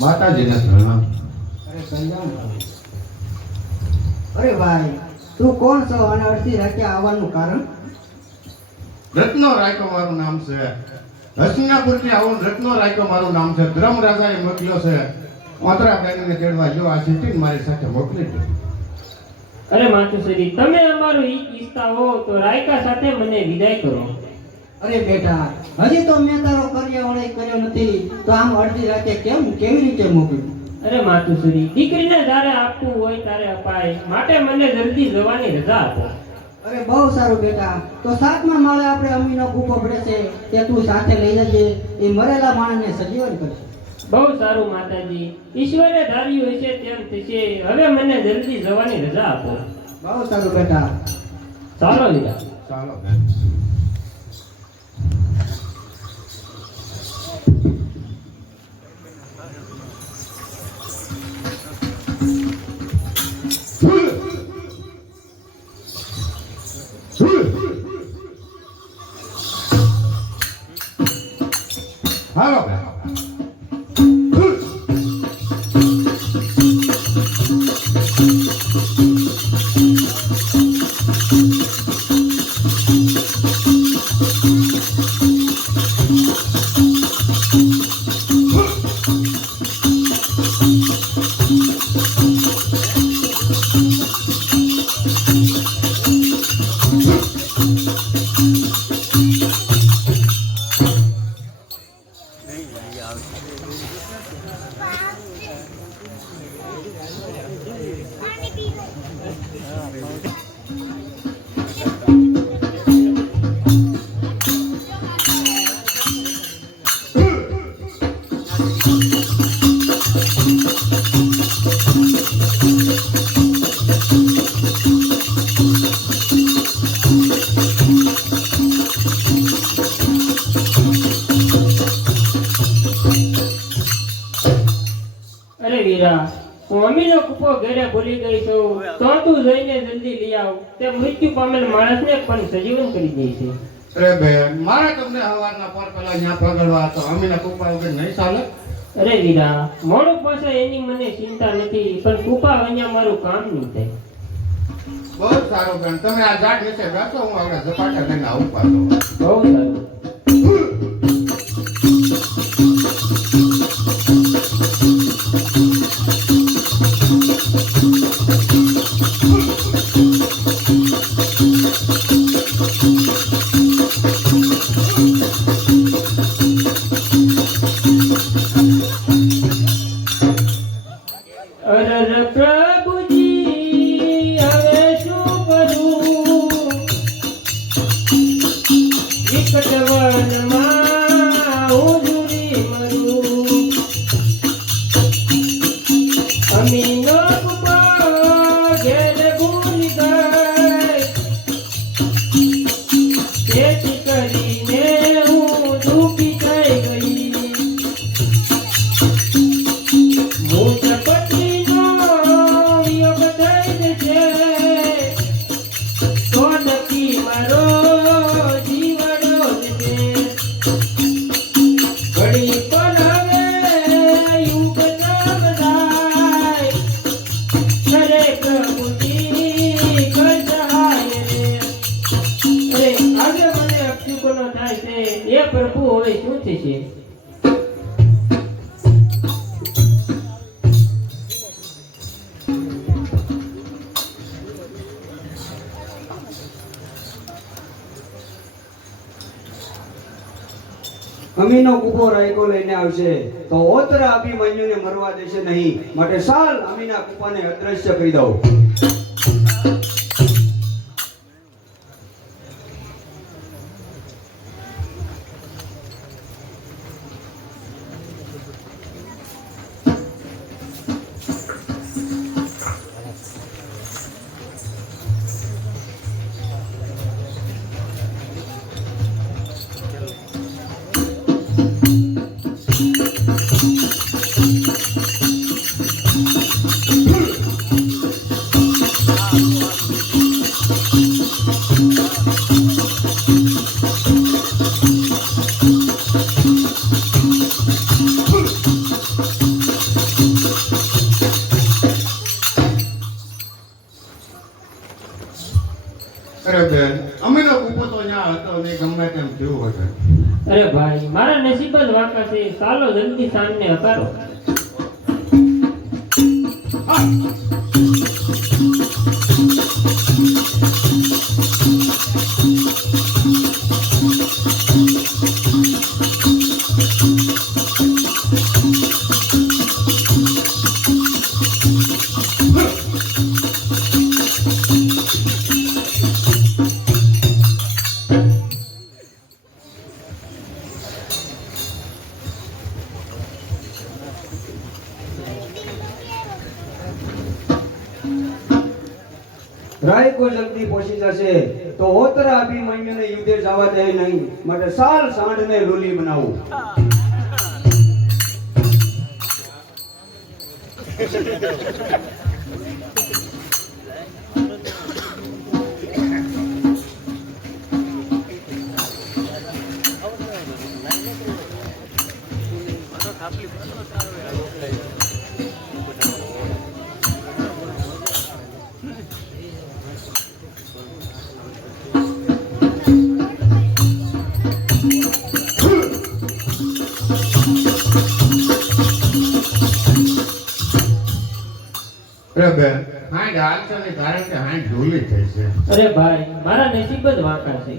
માતાજીને પ્રણામ. અરે કલ્યાણ ભાઈ. અરે ભાઈ, તું કોણ છો અને અડધી રાતે આવવાનું કારણ? રત્નો રાયકો મારું નામ છે. હસનાપુરથી આવું રત્નો રાયકો મારું નામ છે. ધર્મ રાજાએ મોકલ્યો છે ઓતરા બેનને તેડવા. જો આ સિટીને મારી સાથે મોકલી દે. અરે માતુશ્રી, તમે અમારું હિત ઈચ્છતા હો તો રાયકા સાથે મને વિદાય કરો. અરે બેટા, હજી તો મેં તારો કર્યાવળે કર્યો નથી તો આમ અડધી રાતે કેવી રીતે મોકલ્યું? અરે માતુશ્રી, દીકરીને જ્યારે આપવું હોય ત્યારે અપાય, માટે મને જલ્દી જવાની રજા આપો. અરે બહુ સારું બેટા, તો 7મા માળે આપણે અમીનો ગુફો પડે છે તે તું સાથે લઈ જજે. એ મરેલા માણસને સજીવન કરશે. બહુ સારું માતાજી, ઈશ્વરે ધાર્યું હશે તેમ થશે. હવે મને જલ્દી જવાની રજા આપો. બહુ સારું બેટા. ચાલો લીલા. ચાલો. હાલો. વીરા, હું અમીનો કૂપો ઘરે ભૂલી ગઈ છું, તો તું જઈને જલ્દી લઈ આવ. તે મૃત્યુ પામેલ માણસને પણ સજીવન કરી દે છે. અરે બેન, મારે તમને હવારના પર પેલા ત્યાં પગડવા તો અમીના કુપા વગર નહીં ચાલે. અરે વીરા, મોડું પાસે એની મને ચિંતા નથી, પણ કૂપા વન્યા મારું કામ નહીં થાય. બહુ સારું બેન, તમે આ ઝાડ નીચે બેસો, હું આગળ ઝપાટા લઈને આવું પાછો. બહુ સારું. અરર પ્રભુજી, હવે શું કરું? વિકટ વનમાં હું ઝૂરી મરું. અમીનો કૂપો ઘેર ભૂલી ગઈ, તેથી કરીને હું દુઃખી થઈ ગઈ. મૂળ પતિનો વિયોગ થઈ જશે, તો નક્કી મારો જીવડો જશે. ઘડી પર હવે યુગ નામ થાય, કરે પ્રભુજી કર સહાય રે. અરે આજે મને અપચુકોનો થાય છે, એ પ્રભુ હવે શું થશે? અમીનો કૂપો રાયકો લઈને આવશે તો ઓતરા અભિમન્યુને મરવા દેશે નહીં, માટે સાલ અમીના કૂપાને અદ્રશ્ય કરી દઉં. અરે બેન, અમીનો કુપો તો ત્યાં હતો ને ગમે તેમ થયું હશે. અરે ભાઈ, મારા નસીબ જ વાંકા છે. ચાલો જલ્દી સાંજને હકારો. રાયકો જલ્દી પહોંચી જશે તો ઓતરા અભિમન્યુને યુદ્ધે જવા દે નહીં, માટે સાલ સાંઢને લોલી બનાવું. અરે બેન, હાંડ હાલશે ને કારણ કે હાંડ ઢોલી થઈ છે. અરે ભાઈ, મારા નસીબ જ વાંકા છે.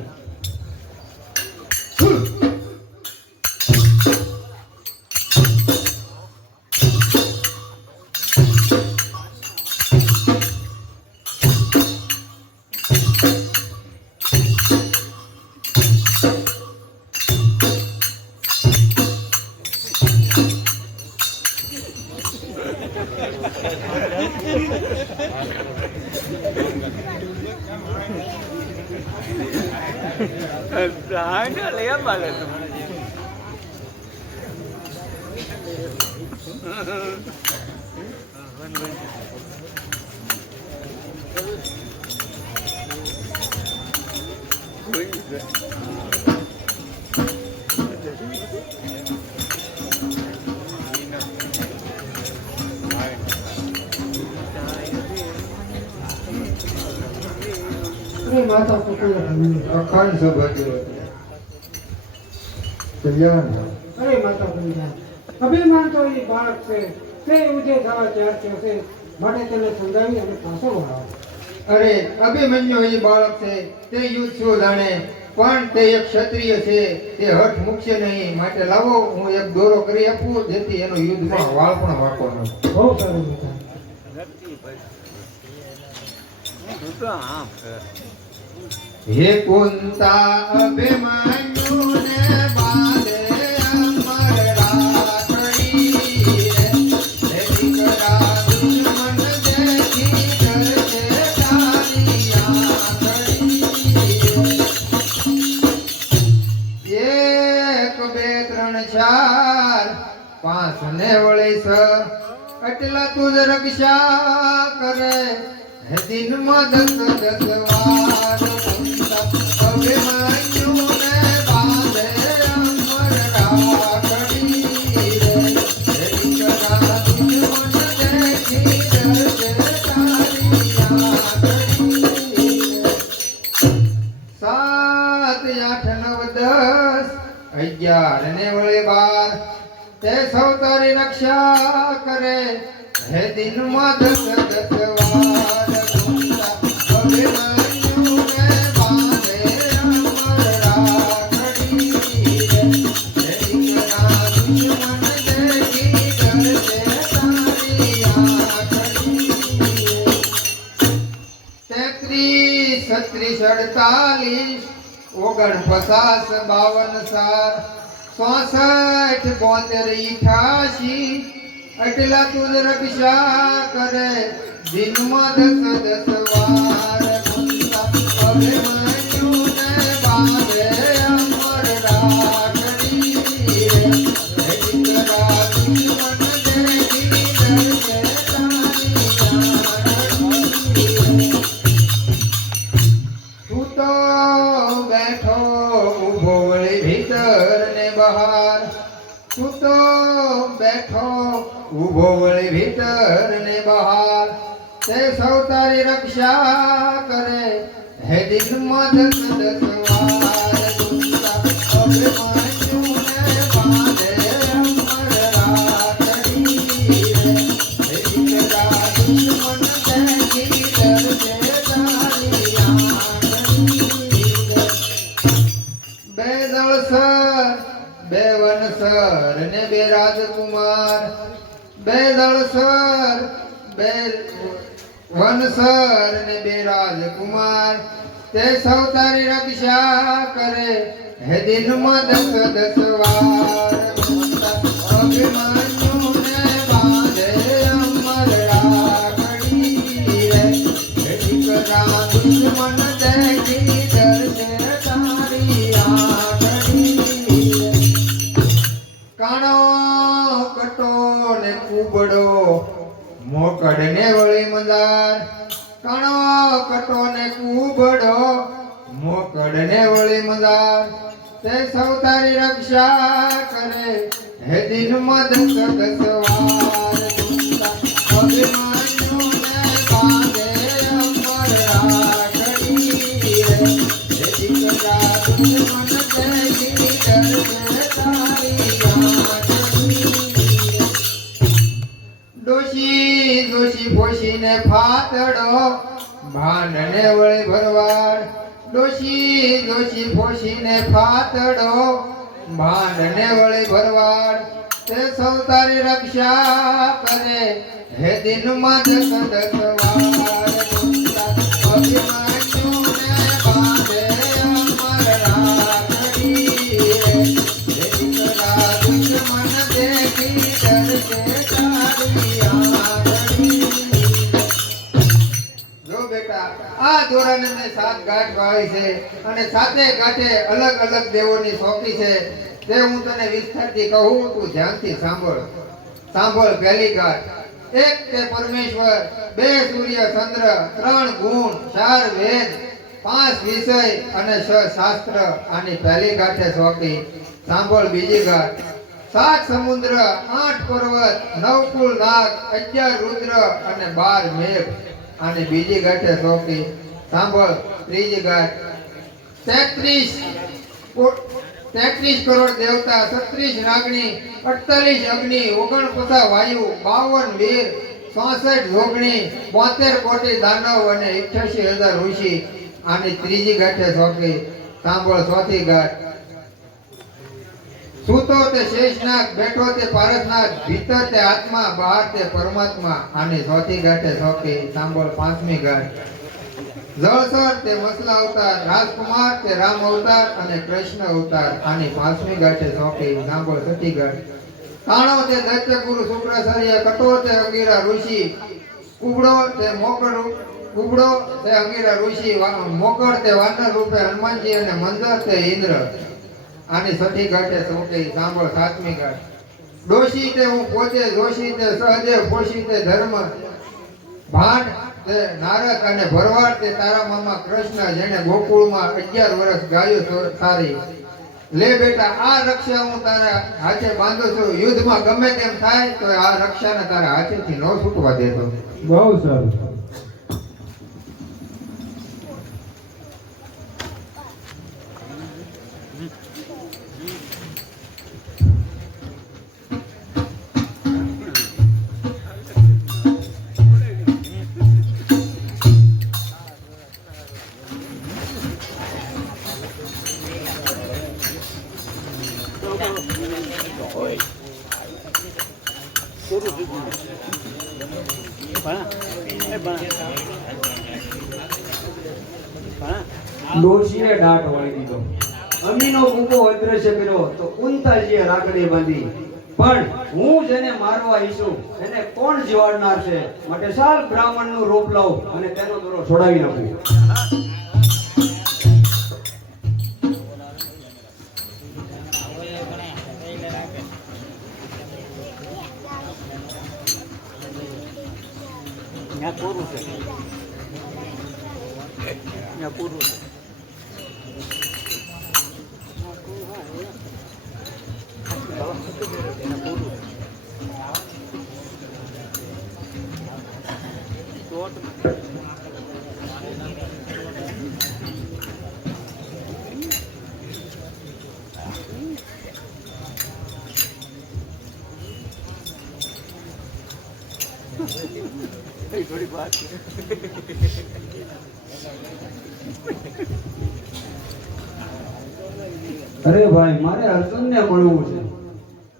અરે માતા પુત્ર અખંડ સભ્ય કલ્યાણ અરે માતા પુત્ર અભિમાન તો એ બાળક છે તે ઉદય થવા તૈયાર થયો છે માટે તેને સમજાવી અને પાછો વળાવો. અરે અભિમન્યુ એ બાળક છે તે યુદ્ધ શું જાણે પણ તે એક ક્ષત્રિય છે તે હઠ મૂકશે નહીં માટે લાવો હું એક દોરો કરી આપું જેથી એનો યુદ્ધમાં વાળ પણ વાંકો ન બહુ સારું બેટા. હે કુંતા અભિમન્યુ ને બાંધે અમર રાખડી હે દીકરા દુશ્મન દેખી કરશે તારી આંગળી એક બે ત્રણ ચાર પાંચ ને વળી છ એટલા તું જ રક્ષા કરે હે દિનમાં 10 10 વાર અભિમન્યુ ને બાંધે અમર રાખડી હે દીકરા દુશ્મન દેખી કરશે તારી આંગળી 7 8 9 10 11 ને વળી 12 તે સૌ તારી રક્ષા કરે હે દિનમાં 10 10 વાર અભિમન્યુ ને બાંધે અમર રાખડી હે દીકરા દુશ્મન દેખી કરશે તારી આંગળી 33 36 48 49 52 સાર 64 72 88 એટલા તું જ રક્ષા કરે દિનમાં 10 10 વાર અભિમન્યુ ને બાંધે અમર રાખડી હે દીકરા દુશ્મન દેખી કરશે તારી આંગળી તું તો બેઠો ઊભો વળી ભીતર ને બહાર તું તો બેઠો ઊભો વળી ભીતર ને બહાર તે સૌ તારી રક્ષા કરે હે દિનમાં 10 10 વાર અભિમન્યુ ને બાંધે અમર રાખડી હે દીકરા દુશ્મન દેખી કરશે તારી આંગળી બે દળસર બે વનસર ને બે રાજકુમાર બે દળસર બે વનસર ને બે રાજકુમાર તે સૌ તારી રક્ષા કરે હે દિનમાં 10 10 વાર અભિમન્યુ ને બાંધે અમર રાખડી હે દીકરા દુશ્મન દેખી કરશે તારી આંગળી કાણો કટો ને કુબડો મોકડ ને વળી મદાર કાણો કટો ને કુબડો મોકડ ને વળી મદાર તે સૌ તારી રક્ષા કરે હે દિનમાં 10 10 વાર અભિમન્યુ ને બાંધે અમર રાખડી હે દીકરા દુશ્મન દેખી કરશે તારી આંગળી ડોશી ડોશી પોશીને ફાતડો ભાન ને વળી ભરવાડ ડોશી ડોશી પોશીને ફાતડો ભાન ને વળી ભરવાડ તે સૌ તારી રક્ષા કરે હે દિનમાં 10 10 વાર અભિમન્યુ ને બાંધે અમર રાખડી હે દીકરા દુશ્મન દેખી કરશે તારી આંગળી જો બેટા આ દોરાને મેં 7 ગાંઠ વાવી છે અને 7 ગાંઠે અલગ અલગ દેવોની સોંપી છે તે હું તને વિસ્તારથી કહું તું ધ્યાનથી સાંભળ સાંભળ પહેલી ગાંઠ એક તે પરમેશ્વર, બે સૂર્ય ચંદ્ર, ત્રણ ગુણ, ચાર વેદ, પાંચ વિષય અને છ શાસ્ત્ર. આની પહેલી ગાંઠે સોંપી સાંભળ બીજી ગાંઠ. સાત સમુદ્ર, આઠ પર્વત, નવ કુલ નાગ, 11 રુદ્ર અને 12 મેઘ. આની બીજી ગાંઠે સોંપી સાંભળ ત્રીજી ગાંઠ. 33 કરોડ દેવતા, 36 નાગણી, 48 અગ્નિ, 49 વાયુ, 52 વીર, 64 જોગણી, 72 કોટી દાનવ અને 88,000 ઋષિ. આની ત્રીજી ગાંઠે સોંપી સાંભળ ચોથી ગાંઠ. સૂતો તે શેષનાગ, બેઠો તે પારસનાગ, ભીતર તે આત્મા, બહાર તે પરમાત્મા. આની ચોથી ગાંઠે સોંપી સાંભળ પાંચમી ગાંઠ. જળસર તે મસલા અવતાર, રાજકુમાર તે રામ અવતાર અને કૃષ્ણ અવતાર. આની પાંચમી ગાંઠે સોંપી સાંભળ છઠ્ઠી ગાંઠ. તાણો તે દૈત્ય ગુરુ શુક્રાચાર્ય, કટો તે અંગીરા ઋષિ, કુબડો તે અંગીરા ઋષિ, મોકળ તે વાનર રૂપે હનુમાનજી અને મંદર તે ઇન્દ્ર. આની છઠ્ઠી ગાંઠે સોંપી સાંભળ સાતમી ગાંઠ. ડોશી તે હું પોતે, જોશી તે સહદેવ, પોશી તે ધર્મ, ભાંડ તે નારદ અને ભરવાડ તે તારા મામા કૃષ્ણ, જેને ગોકુળમાં 11 વર્ષ ગાયો સારી. લે બેટા, આ રક્ષા હું તારા હાથે બાંધું છું. યુદ્ધમાં ગમે તેમ થાય તો આ રક્ષાને તારા હાથેથી ન છૂટવા દેતો. બહુ સારું. ડોશીએ દાટ વાળી દીધો, અમીનો કૂકો અદ્રશ્ય કર્યો તો કુંતાજીએ રાખડી બાંધી. પણ હું જેને મારવા ઈચ્છું એને કોણ જીવાડનાર છે? માટે સાલ બ્રાહ્મણનું રૂપ લઉં અને તેનો દોરો છોડાવી નાખું. અરે ભાઈ, મારે અર્જુનને મળવું છે.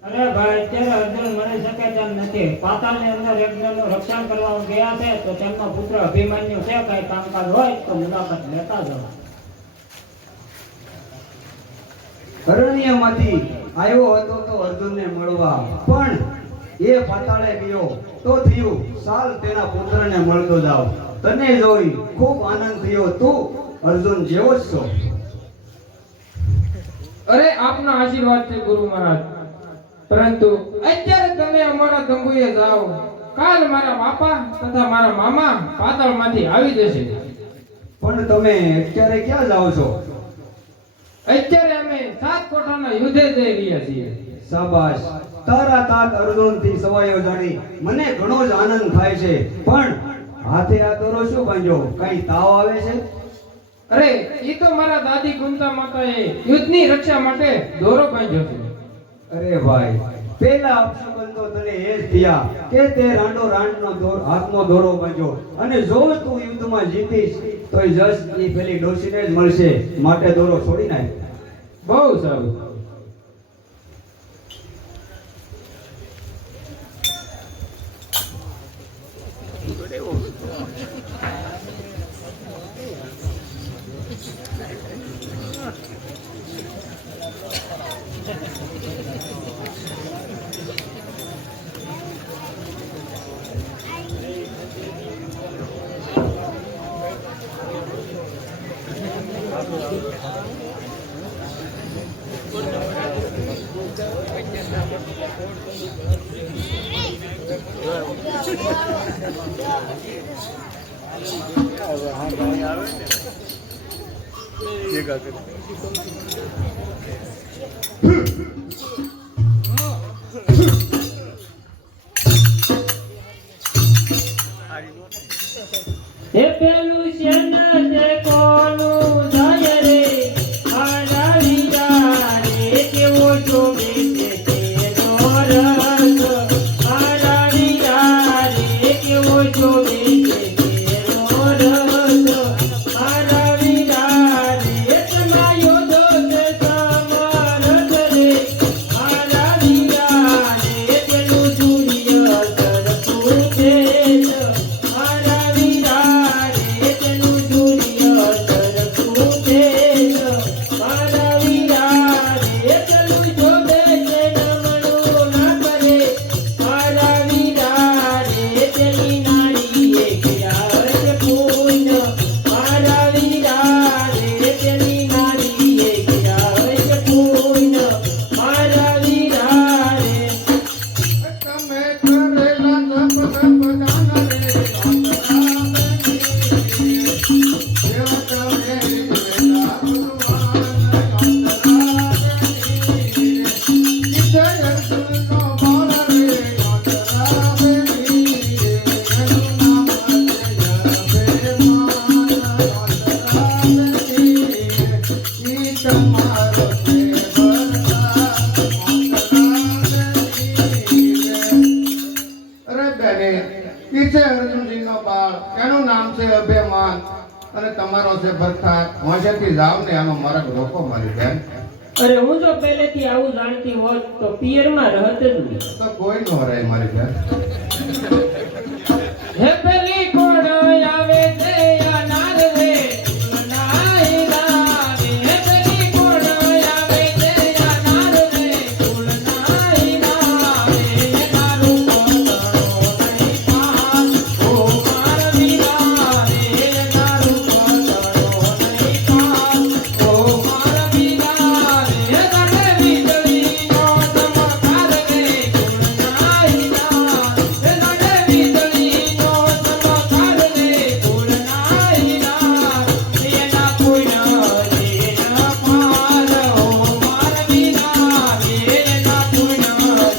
અરે ભાઈ, અત્યારે અર્જુન મળી શકે તેમ નથી. પાતાળની અંદર એક જણનું રક્ષણ કરવા ગયા છે, તો તેમનો પુત્ર અભિમન્યુ છે. કઈ કામકાજ હોય તો મુલાકાત લેતા જવા. અરણ્યમાંથી આવ્યો હતો તો અર્જુનને મળવા, પણ એ પાતાળે ગયો તો થયું સાલ તેના પુત્રને મળતો જાવ. તને જોઈ ખૂબ આનંદ થયો. તું અર્જુન જેવો જ છો. અરે આપનો આશીર્વાદ છે ગુરુ મહારાજ, પરંતુ અત્યારે તમે અમારા તંબુએ જાઓ. કાલ મારા બાપા તથા મારા મામા પાતાળમાંથી આવી જશે. પણ તમે અત્યારે ક્યાં જાઓ છો? અત્યારે અમે 7 કોઠાના યુદ્ધે જઈ રહ્યા છીએ. શાબાશ, તારા તાત અર્જુનથી સવાયો જાણી મને ઘણો જ આનંદ થાય છે. પણ હાથે આ દોરો શું બાંધ્યો? કઈ તાવ આવે છે? અરે ઈ તો મારા દાદી કુંતા માતાએ યુદ્ધની રક્ષા માટે દોરો બાંધ્યો છે. અરે ભાઈ, પેલા અપશુકન તો તને એ જ થયા કે તે રાંડનો હાથનો દોરો બાંધ્યો, અને જો તું યુદ્ધમાં જીતીશ તો જશ ની પેલી ડોશીને જ મળશે. માટે દોરો છોડી નાખ. બહુ સારું. હે પેલું શેન તે કોનું જાય રે મારા વીરા રે કેવો જોગે છે તેનો રસ મારા વીરા રે કેવો જોગે છે તેનો રસ મારા વીરા રે તમાયો દોષ સમારત રે મારા વીરા રે પેલું સૂર્ય સરખું છે મારા વીરા રે પેલું સૂર્ય સરખું છે મારા વીરા રે પેલું જોગે છે નમણું ના કરે મારા વીરા રે તેની નારીએ ગયા છે પૂન્ય મારા વીરા રે તેની નારીએ ગયા છે પૂન્ય મારા વીરા રે તમે કરેલા જપ તપ દાન રે અરે બેને ઈ છે અર્જુનજીનો બાળ એનું નામ છે અભિમાન અને તમારો છે ભરતાત હોશેથી જાવ ને આનો માર્ગ રોકો મારી બેન અરે હું જો પહેલેથી આવું જાણતી હોત તો પિયરમાં રહત જ નહીં તો કોઈ નો રહે મારી બેન હે પેલી કોણ આવે તે અનાર રે નાઈ રાવે હે પેલી કોણ આવે તે અનાર રે ફૂલ નાઈ રાવે તારું કોતણો નહીં પાસ ઓ માર વીરા રે તારું કોતણો નહીં પાસ ઓ માર વીરા રે તને વીજળીનો ચમકાર રે ફૂલ નાઈ રાવે તને વીજળીનો ચમકાર રે ફૂલ નાઈ રાવે એના પૂર્ણ જેના પાર ઓ માર વીરા રે એના પૂર્ણ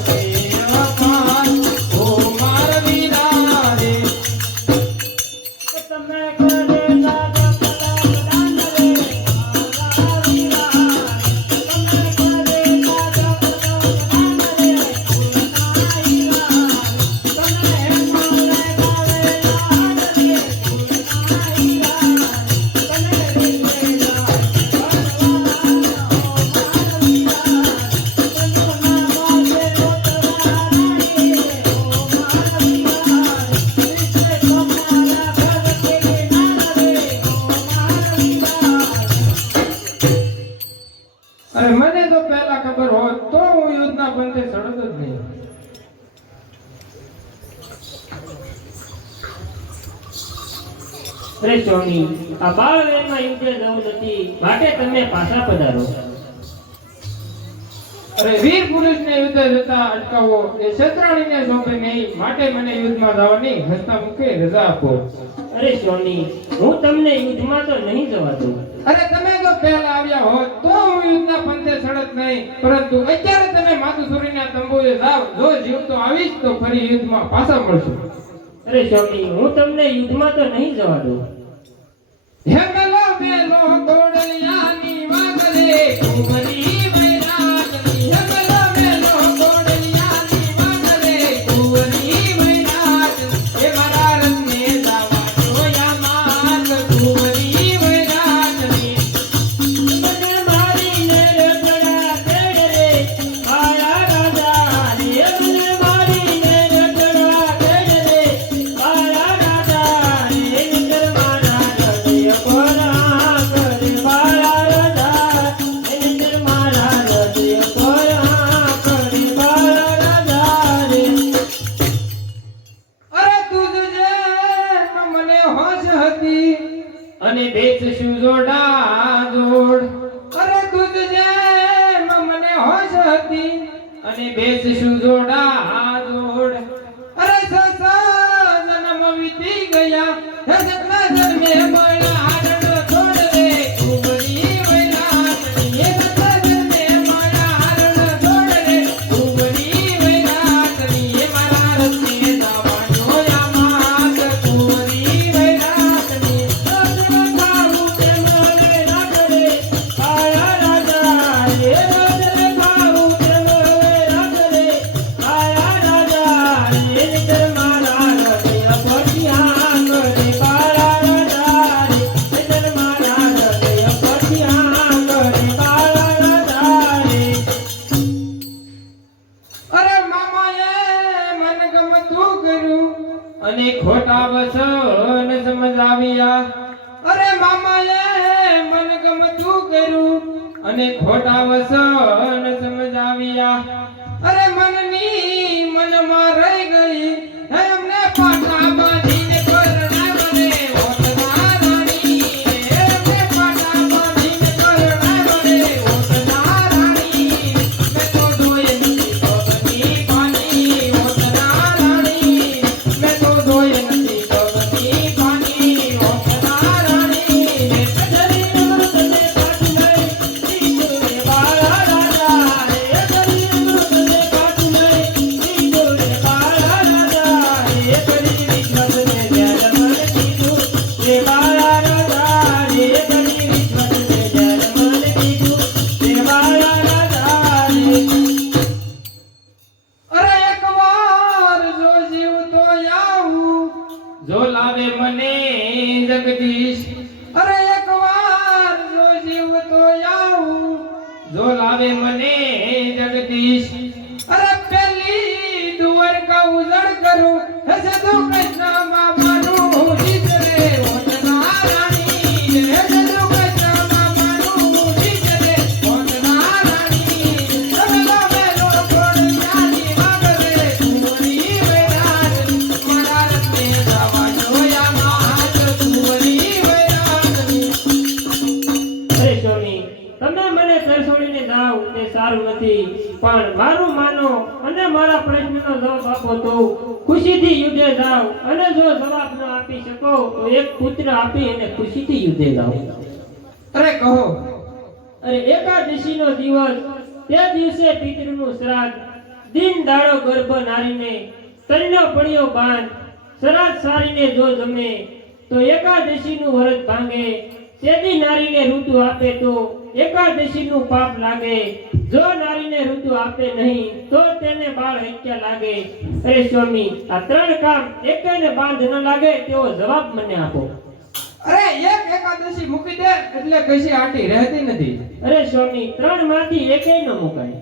જેના પાર ઓ માર વીરા રે તમે કરેલા જપ તપ દાન રે મારા વીરા તમે કરેલા જપ તપ દાન રે ફૂલનાઈ રામ તમે મને ગાવેલા હાડ રે ફૂલનાઈ રામ તમે વિજેલા ભગવાન ઓ મારા વીરા તનું નામ છે રોતવા રાણી રે ઓ મારા વીરા વિશે તમારા ઘર કે નામ રે ઓ મારા વીરા અરે મને તો પહેલા ખબર હોત તો હું યુદ્ધના પંથે ચડતો જ નહીં અરે સ્વામી આ બાળવેરમાં યુદ્ધે જવું નથી માટે તમે પાછા પધારો અરે વીર પુરુષને યુદ્ધ જતા અટકાવો એ ક્ષત્રાણીને સોંપે નહીં માટે મને યુદ્ધમાં જવાની હસતા મુખે રજા આપો અરે સ્વામી હું તમને યુદ્ધમાં તો નહીં જવા દઉં અરે તમે જો પહેલા આવ્યા હોત તો હું યુદ્ધના પંથે ચડત નહીં પરંતુ અત્યારે તમે માતુસુરીના તંબુએ જાવ જો જીવતો આવીશ તો ફરી યુદ્ધમાં પાછા મળશું અરે સ્વામી હું તમને યુદ્ધમાં તો નહીં જવા દઉં હે મેલો મેલો ગોળિયાની વાગલે કુંવરી વૈરાગની હે મેલો મેલો ગોળિયાની વાગલે કુંવરી વૈરાગની હે મારા રંગને જાવા જોયા માત કુંવરી વૈરાગની મને મારીને રગડા કેડ રે મારા રાજા રે મને મારીને રગડા કેડ રે મારા રાજા રે નિકર મારા હૃદય પરા કરે મારા રાજા નિકર મારા હૃદય પરા કરે મારા રાજા રે અરે તુજ જે મને હોશ હતી અને બેસશું જોડા જોડ અરે તુજ જે મને હોશ હતી અને બેસશું જોડા જોડ અરે અને ખોટા વસન સમજાવ્યા. અરે મામાએ મન ગમતું કર્યું અને ખોટા વસન સમજાવ્યા. અરે મનની મનમાં રહી ગઈ એમને પાટા બાંધીને પરણાવ્યા રે ઓટના રાણી. એમને પાટા બાંધીને પરણાવ્યા રે ઓટના રાણી. મેં તો જોયે નથી ભગની પાની ઓટના રાણી. મેં તો જોયે નથી ભગની પાની ઓટના રાણી. ને કજરી મૃતને કાઢી લઈ દીધો રે બાળા રાજા. એ કજરી મૃતને કાઢી લઈ દીધો રે બાળા રાજા. એ કરી વિશ્વને જળ મને કીધું રે બાળા રાજા. એ કરી વિશ્વને જળ મને કીધું રે બાળા રાજા. અરે એકવાર જો જીવતો આવું જો લાવે મને જગદીશ. અરે એકવાર જો જીવતો આવું જો લાવે મને જગદીશ. અરે પેલી દ્વારકા ઉજળ કરું હશે તો કૃષ્ણ બાબાનું જીત રે ઓટના રાણી. હશે તો કૃષ્ણ બાબાનું જીત રે ઓટના રાણી. તમે ગમેલો છોડ જ્ઞાની વાગરે કુંવરી વૈરાગ. મારા રસ્તે જવા જોયા મહાજ કુંવરી વૈરાગ. અરે સ્વામી, તમે મને તરસોડીને જાઓ તે સારું નથી, પણ મારું માનો અને મારા પ્રશ્નનો જવાબ આપો તો ખુશીથી યુદ્ધે જાઓ. અને જો જવાબ ન આપી શકો તો એક પુત્ર આપી અને ખુશીથી યુદ્ધે જાઓ. અરે કહો. અરે એકાદશીનો દિવસ, તે દિવસે પિતૃનું શ્રાદ્ધ, દિન દાડો ગર્ભ નારીને તન્નો પડ્યો બાંધ. શ્રાદ્ધ સારીને જો જમે તો એકાદશીનું વ્રત ભાંગે. તેદી નારીને ઋતુ આપે તો એકાદશીનું પાપ લાગે. જો નારીને ઋતુ આપે નહીં તો તેને બાળ હત્યા લાગે. અરે સ્વામી, આ ત્રણ કામ એકેને બાંધ ન લાગે તેવો જવાબ મને આપો. અરે એક એકાદશી મૂકી દે એટલે કશી આટી રહેતી નથી. અરે સ્વામી, ત્રણ માંથી એકેય ન મુકાય.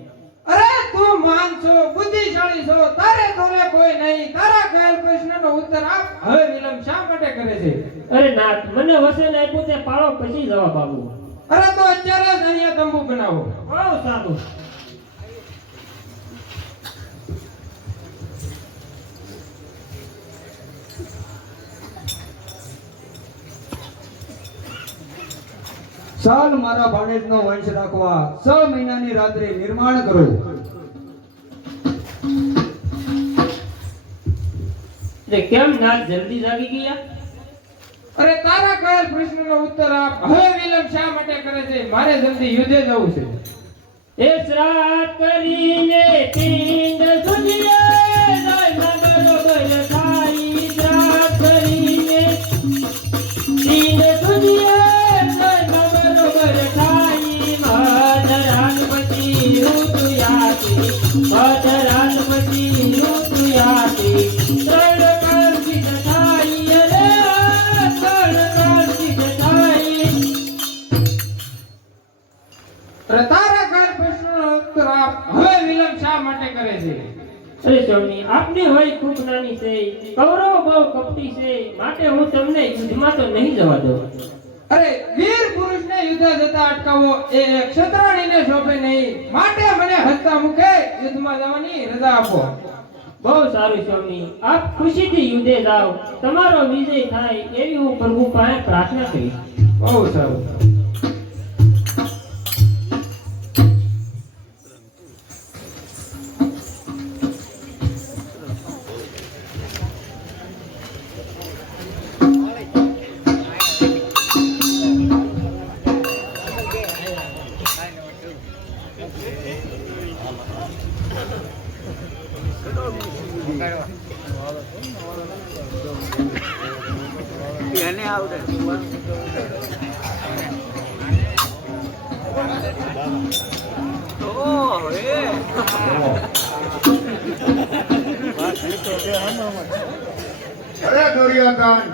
અરે તું માન છો, બુદ્ધિશાળી છો, તારે તોરે કોઈ નહીં. તારા કહેલ પ્રશ્નનો ઉત્તર આપ. હવે વિલંબ શા માટે કરે છે? અરે નાથ, મને વસન આપ્યું તે પાળો પછી જવાબ આપો. અરે તો અત્યારે જ અહીંયા તંબુ બનાવો. બહુ સારું. ચાલ મારા ભાણેજનો વંશ રાખવા 6 મહિનાની રાત્રે નિર્માણ કરો. એટલે કેમ નાથ જલ્દી જાગી ગયા? અરે તારા કહેલ પ્રશ્નનો ઉત્તર આપ. હવે વિલંબ શા માટે કરે છે? મારે જલ્દી યુદ્ધે જવું છે. એ શ્રાદ્ધ કરીને પિંડ સુજીએ જાય બરોબર થાય. શ્રાદ્ધ કરીને પિંડ સુજીએ જાય બરોબર થાય. મધરાત પછી ઋતુ યાતી, મધરાત પછી ઋતુ યાતી. ત્રણ કાળ સિદ્ધ થાય રે, ત્રણ કાળ સિદ્ધ થાય. અરે તારા કહેલ પ્રશ્નનો ઉત્તર આપ. હવે વિલંબ શા માટે કરે છે? અરે સ્વામી, આપની વય ખૂબ નાની છે, કૌરવ બહુ કપટી છે, માટે હું તમને યુદ્ધમાં તો નહીં જવા દઉં. અરે વીર પુરુષને યુદ્ધ જતા અટકાવો એ ક્ષત્રાણીને શોભે નહીં. માટે મને હસતા મુખે યુદ્ધમાં જવાની રજા આપો. બહુ સારું સ્વામી, આપ ખુશીથી યુદ્ધે જાઓ. તમારો વિજય થાય એવી હું પ્રભુ પાસે પ્રાર્થના કરીશ. બહુ સારું. અરે દુર્યોધન,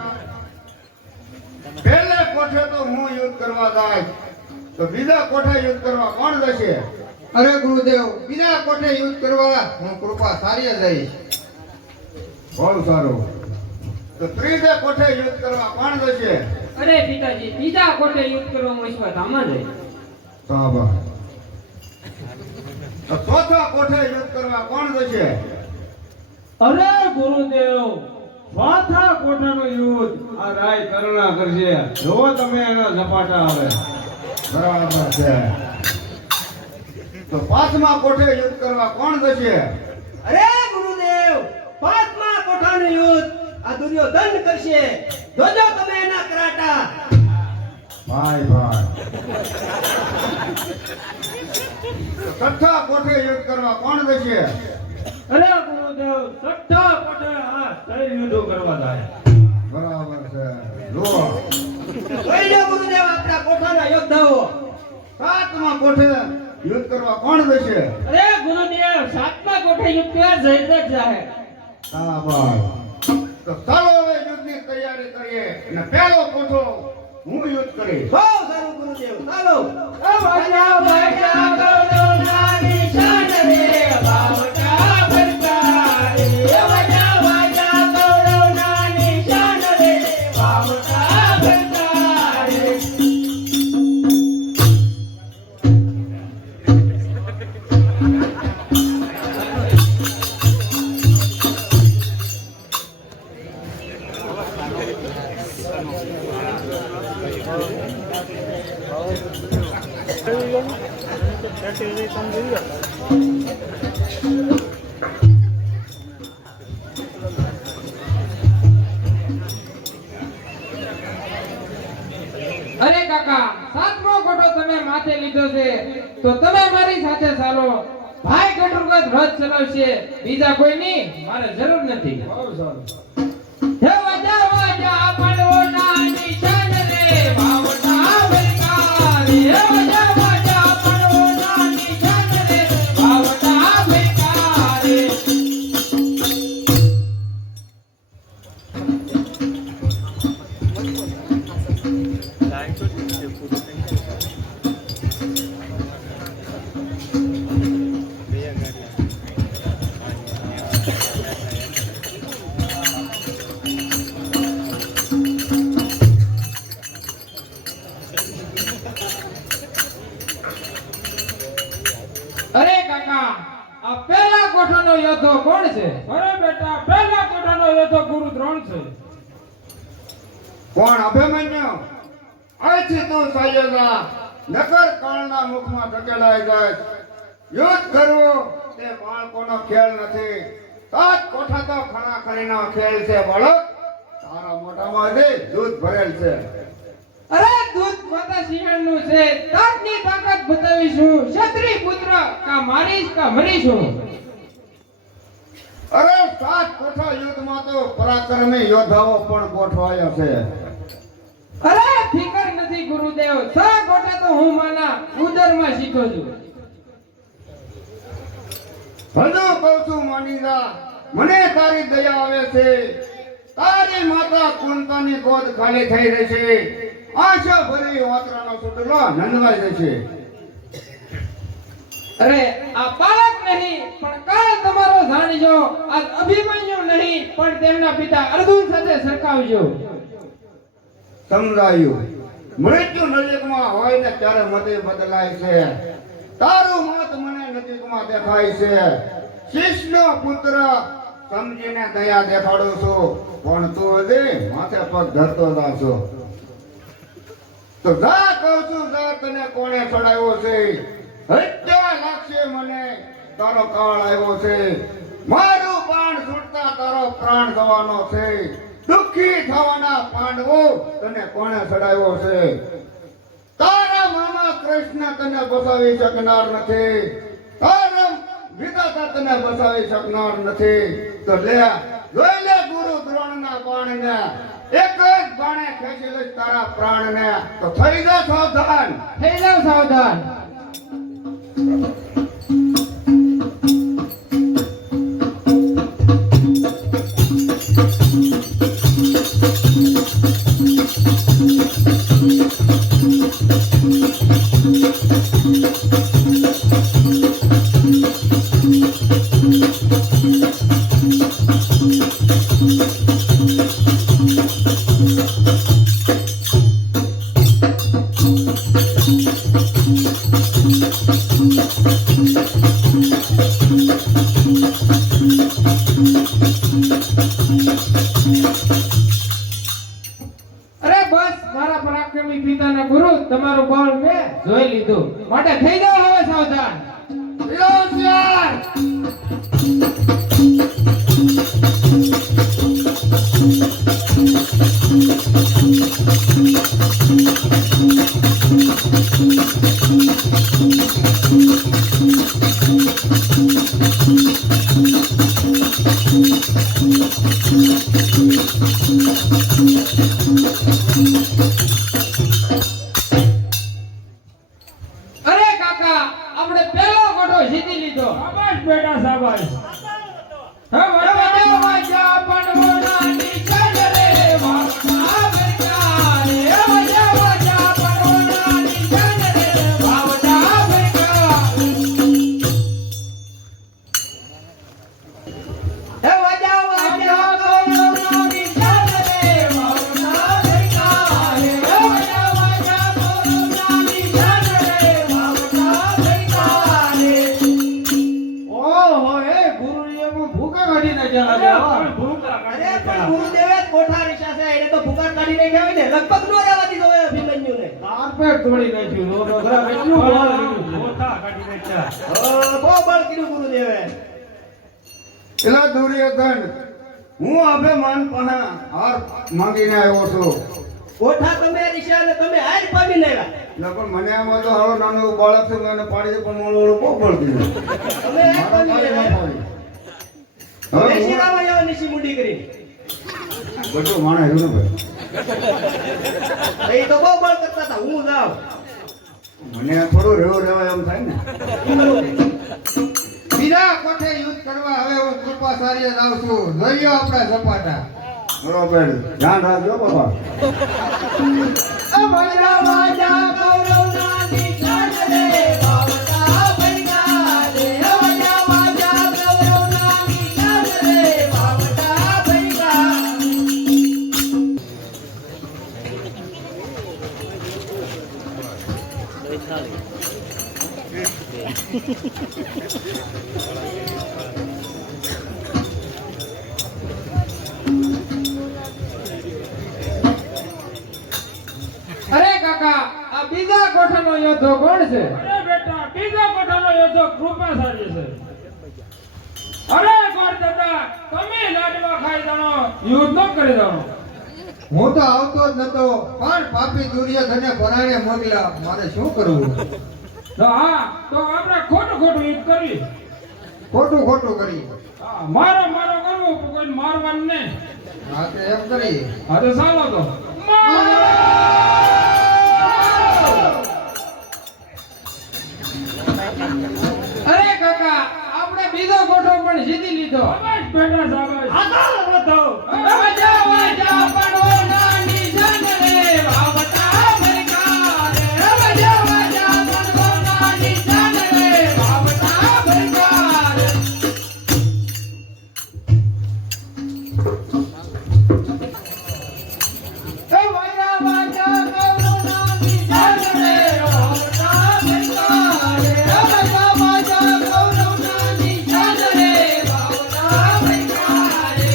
પહેલે કોઠે તો હું યુદ્ધ કરવા જાય તો બીજા કોઠે યુદ્ધ કરવા કોણ જશે? અરે ગુરુદેવ, બીજા કોઠે યુદ્ધ કરવા હું કૃપા સારી જઈશ. બહુ સારું. તો ત્રીજે કોઠે યુદ્ધ કરવા કોણ જશે? અરે પિતાજી, બીજા કોઠે યુદ્ધ કરવામાં અશ્વત્થામા જાય. શાબાશ. તો ચોથા કોઠે યુદ્ધ કરવા કોણ જશે? અરે ગુરુદેવ, ચોથા કોઠાનું યુદ્ધ આ રાય કરુણા કરશે. જોવો તમે એના ઝપાટા આવે. બરાબર છે. તો પાંચમા કોઠે યુદ્ધ કરવા કોણ જશે? અરે ગુરુદેવ, પાંચમા કોઠાનું યુદ્ધ આ દુર્યોધન કરશે. જોજો તમે એના કરાટા. ભાઈ ભાઈ. તો છઠ્ઠા કોઠે યુદ્ધ કરવા કોણ જશે? અરે ગુરુદેવ, છઠ્ઠા કોઠે આ શૈલ યુદ્ધો કરવા જાય. બરાબર છે. જુઓ, જોઈ લો ગુરુદેવ આપણા કોઠાના યોદ્ધાઓ. સાતમા કોઠે યુદ્ધ કરવા કોણ જશે? અરે ગુરુદેવ, સાતમા કોઠે યુદ્ધ કરવા જયદ્રથ જાય. શાબાશ. તો ચાલો હવે યુદ્ધની તૈયારી કરીએ અને પહેલો કોઠો હું યુદ્ધ કરીશ. બહુ સારું ગુરુદેવ, ચાલો. વાજા વાજા કરુણા નિશાન રે, વાવટા ભરતા રે. વાજા વાજા કરુણા નિશાન રે, વાવટા ભરતા રે. અરે કાકા, સાતમો કોઠો તમે માથે લીધો છે તો તમે મારી સાથે ચાલો. ભાઈ ઘટુરગત રથ ચલાવશે, બીજા કોઈ નહીં, મારે જરૂર નથી. હે વાજા વાજા પાંડવોના નિશાન રે, વાવટા ભરતા રે. હે વાજા વાજા પાંડવોના નિશાન રે, વાવટા ભરતા રે. અરે કાકા, આ પહેલા કોઠાનો યોદ્ધો કોણ છે? અરે બેટા, પહેલા કોઠાનો યોદ્ધો ગુરુ દ્રોણ છે. કોણ? અભિમન્યુ. અહીંથી તું ચાલ્યો જા, નકર કાળના મુખમાં ધકેલાઈ જાય. યુદ્ધ કરવું તે બાળકોનો ખેલ નથી. સાત કોઠા તો ખરાખરીનો ખેલ છે બાળક. તારા મોઢામાં હજી દૂધ ભરેલ છે. અરે દૂધ માતા સિંહણનું છે, તાકની તાકાત બતાવીશું. ક્ષત્રિય પુત્ર કા મારીશ કા મરીશું. અરે સાત કોઠા યુદ્ધમાં તો પરાક્રમી યોદ્ધાઓ પણ ગોઠવાયા છે. અરે ફિકર નથી ગુરુદેવ, સા કોઠે તો હું માના ઉદરમાં શીખો છું. હજુ કહું છું માની જા, મને તારી દયા આવે છે. તારી માતા કુંતાની ગોદ ખાલી થઈ રહેશે. આશા ભરી વાતરાનો સુટલો નંદવાઈ જશે. અરે આ બાળક નહીં પણ કાળ તમારો જાણજો. આ અભિમન્યુ નહીં પણ તેમના પિતા અર્જુન સાથે સરખાવજો. સમજાયું. મૃત્યુ નજીકમાં હોય ને ત્યારે મતે બદલાય છે. તારું મત મને નજીકમાં દેખાય છે. શિષ્યનો પુત્ર સમજીને દયા દેખાડું છું, પણ તું હજી માથે પગ ધરતો જાશો. તો જા કહું છું, જા તને કોણે ચડાવ્યો છે? હત્યા લાગશે મને, તારો કાળ આવ્યો છે. મારું બાણ છૂટતા તારો પ્રાણ જવાનો છે. દુઃખી થવાના પાંડવો તને કોણે ચડાવ્યો છે? તારા મામા કૃષ્ણ તને બસાવી શકનાર નથી. તારા વિધાતા તને બસાવી શકનાર નથી. તો લે, જોઈ લે ગુરુ દ્રોણના બાણને. એક જ બાણે ખેંચી લઈશ તારા પ્રાણને. તો થઈ જા સાવધાન. થઈ જાવ સાવધાન. માટે થઈ જાઓ હવે સાવધાન. અરે કાકા આપણે પહેલો ગોઠો જીતી લીધો. શાબાશ બેટા શાબાશ. હવે વાજા પડવોના નિશાન રે વાવટા ભરકા રે. વાજા પડવોના નિશાન રે વાવટા ભરકા. હે વાજા પડવોના નિશાન રે વાવટા ભરકા રે. વાજા પડવોના નિશાન રે વાવટા ભરકા રે. ઓહો એ ગુરુજીએ ભૂકા કાઢી નાખ્યા લાગે. અરે પણ ગુરુદેવે કોઠા રીસા છે એને તો ભૂકા કાઢી નાખ્યા હોય ને લગભગ નો રહેવા દીધો હોય અભિમન્યુને. કાર્પેટ તોડી નાખ્યું. બહુ બળ કીધું ગુરુદેવે. એલા દુર્યોધન, હું અભિમાન પાસે હાર માંગીને આવ્યો છું. કોઠા તમે રીસા ને તમે હાર પામીને આવ્યા. એટલે પણ મને આમાં તો હારો નાનો એવું બાળક છે, મને પાડી દે, પણ ઓળો બહુ પડતી તમે હાર પામીને આવ્યા. હવે હવે હું શિરામાં જાઓ નીચી મુંડી કરી. બધું માણે રહ્યું ને ભાઈ. એ તો બહુ બળ કરતા હતા. હું જાઉં. મને થોડું રહેવાય એમ થાય ને. બીજા કોઠે યુદ્ધ કરવા હવે હું કૃપાચાર્ય જાઉં છું. જોઈ લો આપણા સપાટા. બરોબર, ધ્યાન રાખજો બાબા. વાજા વાજા કૌરવના નિશાન રે વાવટા ભરકા રે. વાજા વાજા કૌરવના નિશાન રે વાવટા ભરકા. અરે કાકા આ બીજા કોઠાનો યોદ્ધો કોણ છે? અરે બેટા બીજા કોઠાનો યોદ્ધો કૃપાચાર્ય છે. અરે ગોર દાદા તમે લાડવા ખાઈ જાણો યુદ્ધ ન કરી જાણો. હું તો આવતો જ નતો, પણ પાપી દુર્યોધને પરાણે મોકલ્યા. મારે શું કરવું? તો હા તો આપણે ખોટું ખોટું યુદ્ધ કરી. ખોટું ખોટું કરી. હા, મારો મારો કરવું કોઈ મારવાનું નહીં. હા તો એમ કરી. હા તો ચાલો તો મારો. અરે કાકા આપણે બીજો કોઠો પણ જીતી લીધો. શાબાશ બેટા શાબાશ. આગળ વધો. વાજા વાજા પડવોના નિશાન રે વાવટા ભરકા રે. વાજા વાજા પડવોના નિશાન રે વાવટા ભરકા રે. એ વાજા વાજા કૌરવના નિશાન રે વાવટા ભરકા રે. વાજા વાજા કૌરવના નિશાન રે વાવટા ભરકા રે.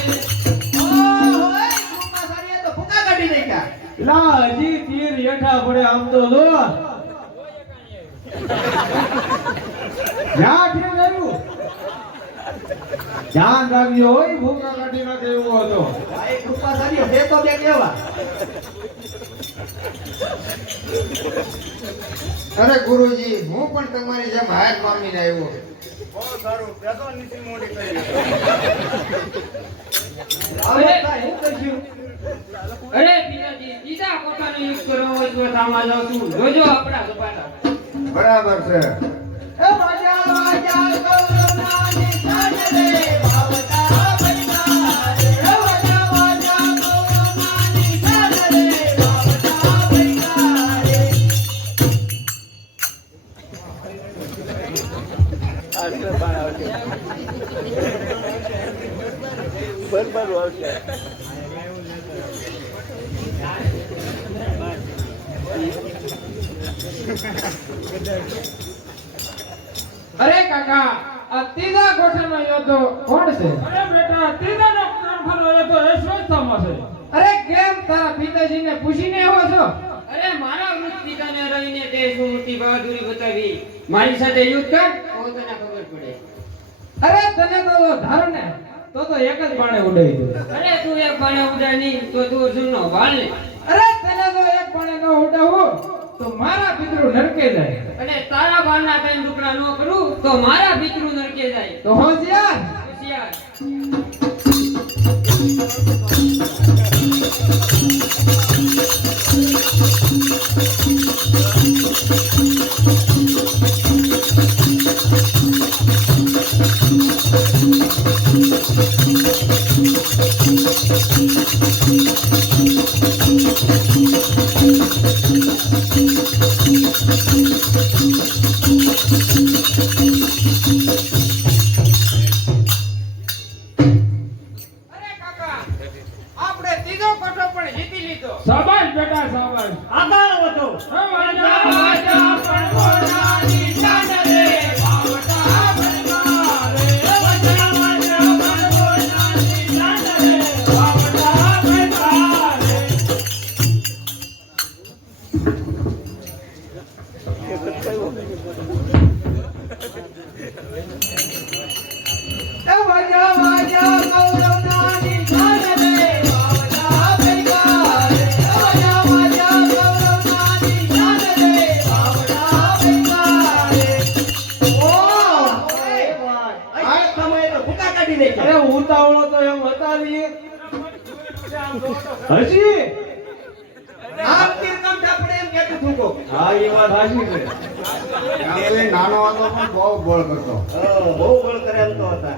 ઓહો એ કૃપાચાર્ય તો ભૂકા કાઢી નાખ્યા. લા હજી તીર હેઠા પડે આમ તો જો ધ્યાન રાખજો હોય ભૂકા કાઢી નાખે એવો હતો. ભાઈ કૃપાચાર્ય બે તો બે કેવા. અરે ગુરુજી, હું પણ તમારી જેમ હાર પામીને આવ્યો. હવે કાંઈ હું કરશું? અરે પિતાજી બીજા કોઠાનો યુદ્ધ કરવો હોય તો સામા જાવ છું. જોજો આપણા સપાટા. બરાબર છે. એ વાજા વાજા કૌરવના નિશાન રે વાવટા ભરકા રે. વાજા વાજા કૌરવના નિશાન રે વાવટા ભરકા રે. અરે કાકા આ ત્રીજા કોઠાનો યોદ્ધો કોણ છે? અરે બેટા ત્રીજાનો કામ ખરો એ તો એ સ્વસ્થામાં છે. અરે કેમ તારા પિતાજીને પૂછીને આવ્યો છો? અરે મારા વૃદ્ધ પિતાને હરાવીને તે શું મોટી બહાદુરી બતાવી. મારી સાથે યુદ્ધ કર તો તને ખબર પડે. અરે તને તો ધારો ને તો એક જ બાણે ઉડાવી દઉં. અરે તું એક બાણે ઉડાય નહીં તો તું અર્જુનનો ભાલ ને. અરે તને તો એક બાણે ન ઉડાવું તો મારા પિતૃ નરકે જાય. અને તારા બાળના કઈ ટુકડા ન કરું તો મારા પિતૃ નરકે જાય. તો હોશિયાર. હોશિયાર. અરે કાકા આપણે ત્રીજો કોઠો પણ જીતી લીધો. શાબાશ બેટા શાબાશ. આગળ વધો. વાજા વાજા પરગોડાની ચાંદ રે વાવટા ભરમારે. વાજા વાજા પરગોડાની ચાંદ રે વાવટા ભરમારે. વાજા વાજા કૌરવનાની ચાંદ રે વાવટા ભરમારે. વાજા વાજા કૌરવનાની ચાંદ રે વાવટા ભરમારે. આ સમયે તો ભૂકા કાઢી દે. અરે ઉતાવળો તો એમ હતા નહીં. હજી આમ તીર કામ ઠાપડે એમ કહેતું હતું કોક. હા એ વાત સાચી છે. આપણે નાનો હતો પણ બહુ ગોળ કરતો. બહુ ગોળ કરે એમ તો હતા.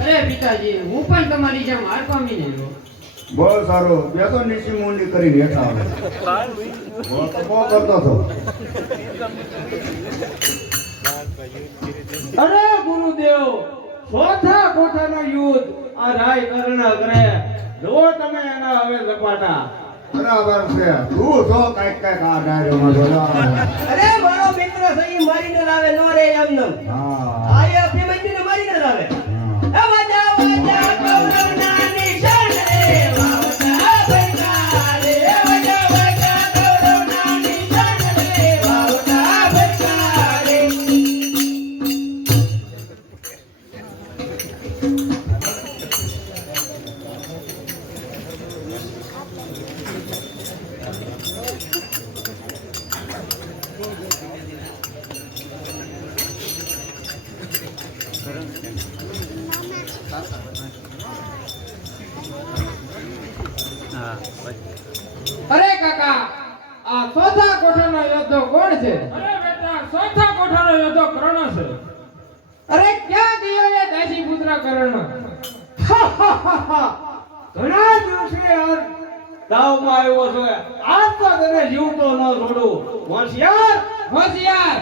અરે પિતાજી હું પણ તમારી જેમ હાર પામી ને બહુ સારું. બે તો નીચી મૂંડી કરી બેઠા આવે. ગોળ તો બહુ કરતો હતો. અરે ગુરુદેવ ચોથા કોઠાનો યુદ્ધ આ રાય કર્ણ કરે. જો તમે એના હવે ઝપાટા. બરાબર છે. તું જો કાંઈક આ ડાયરીમાં જોડાવે. અરે મારો મિત્ર સહી મારીને લાવે નો રે એમનેમ. હા. આ એ અભિમન્યુને મારીને લાવે. હા. એ વાજા વાજા કૌરવનાની ચાંદ રે વાવટા ભરમારે. વાજા વાજા કૌરવનાની ચાંદ રે વાવટા ભરમારે. અરે કાકા આ ચોથા કોઠાનો યોદ્ધો કોણ છે? અરે બેટા ચોથા કોઠાનો યોદ્ધો કર્ણ છે. અરે ક્યાં ગયો એ દાસી પુત્ર કર્ણ? ઘણા દિવસે યાર દાવમાં આવ્યો છે. આજ તો તને જીવતો ન છોડું. હોશિયાર. હોશિયાર.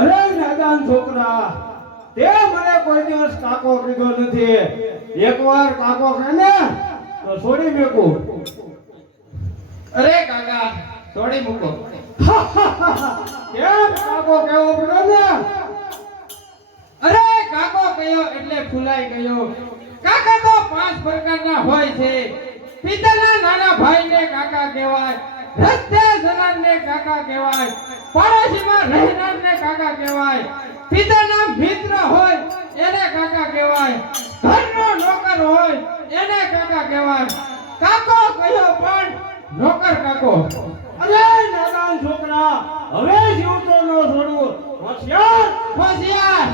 અરે નાદાન છોકરા, તે મને કોઈ દિવસ કાકો કીધો નથી. એકવાર કાકો કહે ને તો છોડી મેકું. અરે કાકા છોડી મૂકો. કેમ કાકો કેવો પડ્યો ને? અરે કાકો કયો એટલે ફૂલાઈ ગયો. કાકા તો 5 પ્રકારના હોય છે. પિતાના નાના ભાઈને કાકા કહેવાય, રસ્તે જનારને કાકા કહેવાય, પાડોશીમાં રહેનારને કાકા કહેવાય, પિતાના મિત્ર હોય એને કાકા કહેવાય, ઘરનો નોકર હોય એને કાકા કહેવાય. કાકો કયો પણ નોકર કાકો. અરે નાદાન છોકરા, હવે જીવતો ન છોડવું. હોશિયાર હોશિયાર.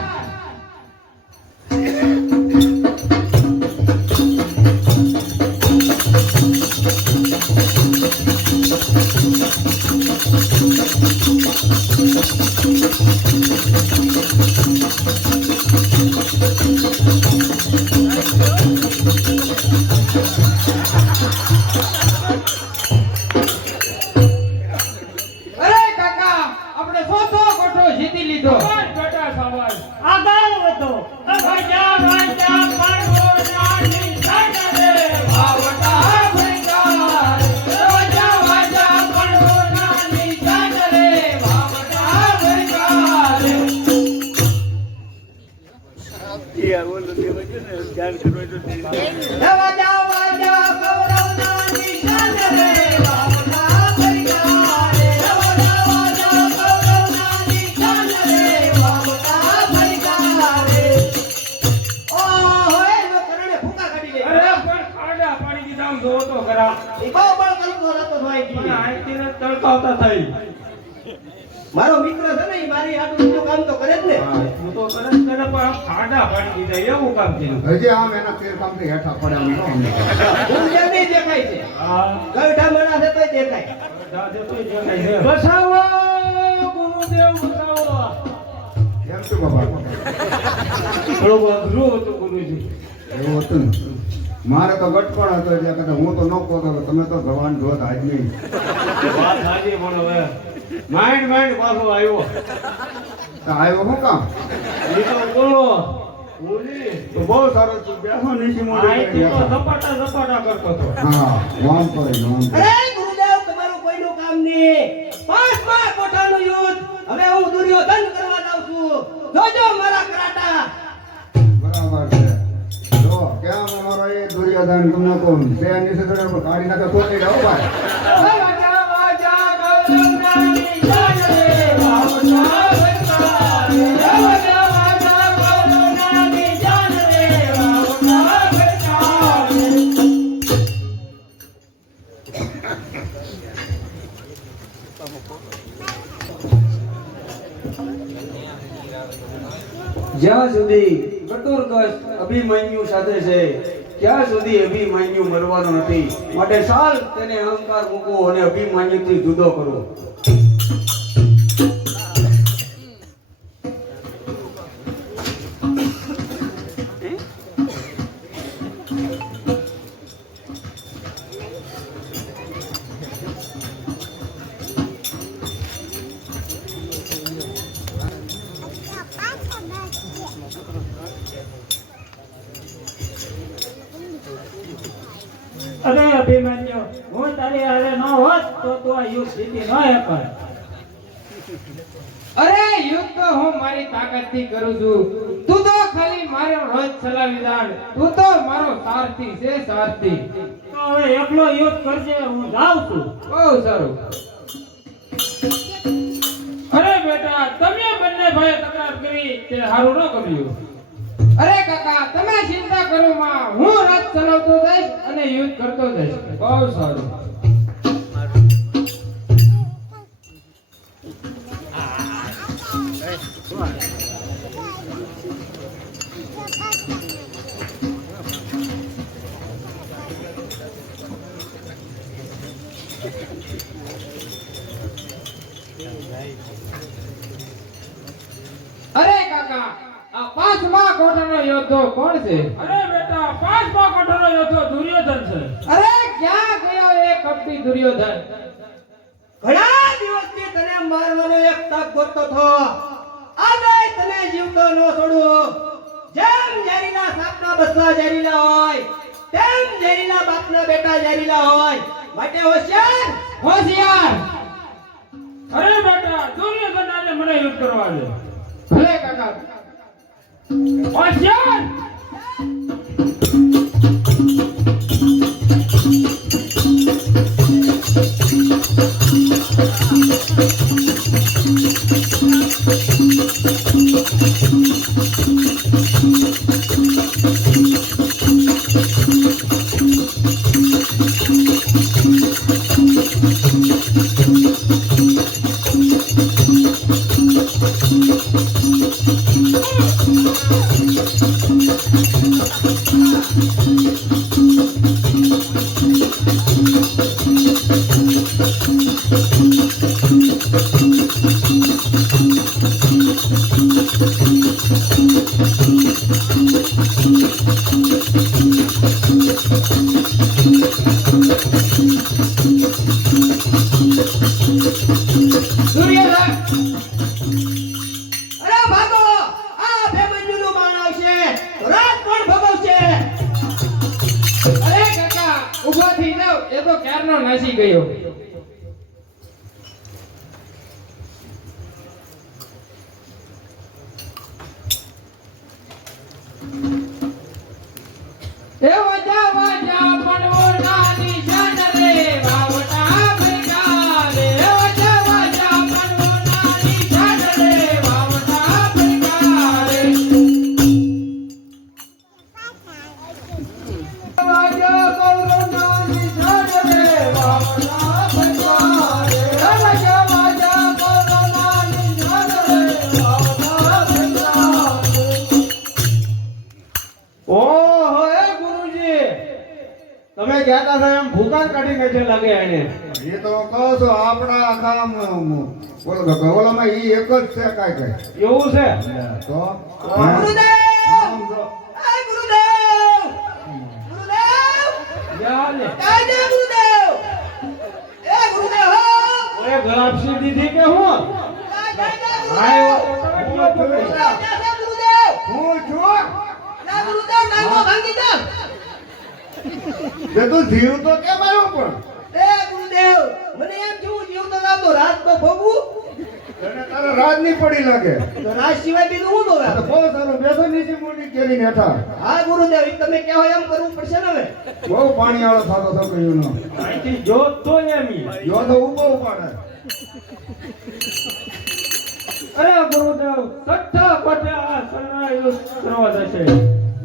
અરે કાકા આપણે ચોથો કોઠો જીતી લીધો. બેટા સાવર આગળ વધો. વાજા વાજા પડવો નાની સાગરે વાવટા ભંગાર, વાજા વાજા પડવો નાની સાગરે, વાવટા ભંગાર. વાજા વાજા કૌરવનાની સાગરે, વાવટા ભંગાર, વાજા વાજા કૌરવનાની સાગરે, વાવટા ભંગાર. ઓહો, એ કરણે ફૂંકા કાઢી લે. અરે પણ ખાડા પાડી દીધા આમ જોવો તો ખરા. ઈ બહુ બળ કરતો રહેતો હોય પણ કી. આઈથી ને તડકાવતા થઈ. મારો મિત્ર છે ને ઈ મારી આટલું બધું કામ તો કરે જ ને. હું તો કરે જ કરે પણ આમ ખાડા પાડી દીધા એવું કામ થયું. હજી આમ એના તેર કામથી હેઠા પડ્યા ન અમને. ઊંઘે નહીં દેખાય છે. હા ગઈઢા માણસ છે તોય દેખાય. દાદે તો જણાય છે. બસાવો ગુરુદેવ બસાવો. એમ શું બાબા થોડું અઘરું હતું ગુરુજી. એવું હતું ને. મારે તો ગટપણ હતો એટલે કદાચ હું તો ન કહતો તમે તો ભગવાન જોત આજની વાત સાચી પણ હવે માઇન્ડ પાછો આવ્યો. તો આવ્યો શું કામ એ તો બોલો બોલી તો બહુ સારું છું બેસો નીચે આઈથી તો મોઢે ઝપાટા કરતો હતો. હા વામ કરે વામ કરે અરે ગુરુદેવ તમારું કોઈનું કામ નહીં. 5મા કોઠાનું યુદ્ધ હવે હું દુર્યોધન કરવા જાઉં છું. જોજો મારા કરાટા. બરાબર છે જો કેમ અમારો એ દુર્યોધન તમને કોણ બે નીચે ચડે પણ કાઢી નાખે તોડી જાઓ ભાઈ વાજા વાજા કૌરવનાની સાગરે, વાવટા ભંગાર, વાજા વાજા કૌરવનાની સાગરે, વાવટા ભંગાર. જ્યાં સુધી ઘટોરગસ્ત અભિમન્યુ સાથે છે ત્યાં સુધી અભિમન્યુ મરવાનો નથી. માટે ચાલ તેને અહંકાર મૂકો અને અભિમન્યુથી જુદો કરો. અરે અભિમન્યુ હું તારી હારે ન હોત તો તું આ યુદ્ધ જીતી ન શકત. અરે યુદ્ધ તો હું મારી તાકાતથી કરું છું. તું તો ખાલી મારો રોજ ચલાવી દાડ. તું તો મારો સારથી છે, સારથી. તો હવે એકલો યુદ્ધ કરજે હું જાઉં છું. બહુ સારું. અરે બેટા તમે બંને ભાઈ તકરાર કરી તે સારું ન કર્યું. અરે કાકા તમે ચિંતા કરો માં, હું રથ ચલાવતો જઈશ અને યુદ્ધ કરતો જઈશ. બહુ સારું. અરે કાકા આ 5મા કોઠાનો યોદ્ધો કોણ છે? અરે બેટા 5મા કોઠાનો યોદ્ધો દુર્યોધન છે. અરે ક્યાં ગયો એ કપટી દુર્યોધન? ઘણા દિવસથી તને મારવાનો એક તક ગોતતો હતો. આજે તને જીવતો ન છોડું. જેમ ઝેરીલા સાપના બસલા ઝેરીલા હોય તેમ ઝેરીલા બાપના બેટા ઝેરીલા હોય માટે હોશિયાર હોશિયાર. અરે બેટા દુર્યોધન આજે મને યુદ્ધ કરવા દે. ભલે કાકા. હોશિયાર. દુર્યોધન. અરે ભાગો આ અભિમન્યુનું બાણ આવશે તો રાત કોણ ભોગવશે? અરે કાકા ઊભો થઈ જાવ. એ તો ક્યારનો નાસી ગયો. એ વજા વજા પનોરના નિશાન રે વાવટા ભરકા રે. એ વજા વજા પનોરના નિશાન રે વાવટા ભરકા રે. વજા કૌરવના નિશાન રે વાવટા ભરકા રે. એ વજા વજા કૌરવના નિશાન રે વાવટા ભરકા રે. ઓહો એ ગુરુજી તમે કહેતા હતા એમ ભૂકા કાઢી નાખે લાગે એને. એ તો કહો છો આપણા આખા ઓલામાં ઈ એક જ છે કાંઈ એવું છે તો ગુરુદેવ! આમ જો. એ ગુરુદેવ! ગુરુદેવ! જા ને. કાયદે ગુરુદેવ! એ ગુરુદેવ હો! ઓએ ગલાપસી દીધી કે હું કાયદે આયો ગુરુદેવ! તો તમે કયો પકડી. કાયદે ગુરુદેવ! હું છું ના ગુરુદેવ ડાંગો ભાંગી જાવ. તે તું જીવ તો કેમ આવ્યો પણ એ ગુરુદેવ મને એમ થયું જીવતો ના તો રાત તો ભોગવું તને તારા રાજ નહીં પડી લાગે તો રાત સિવાય બીજું હું તો દોવે. બહુ સારું બેસો નીચે મોટી કેરી હેઠા હા ગુરુદેવ ઈ તમે કહો એમ કરવું પડશે ને હવે. બહુ પાણી વાળો થતો હતો કયું નો અહીંથી જો તો એમ ઈ. જો તો ઉભો ઉપાડે અરે ગુરુદેવ સત્તા પટે આ શરણાઈઓ કરવા જશે.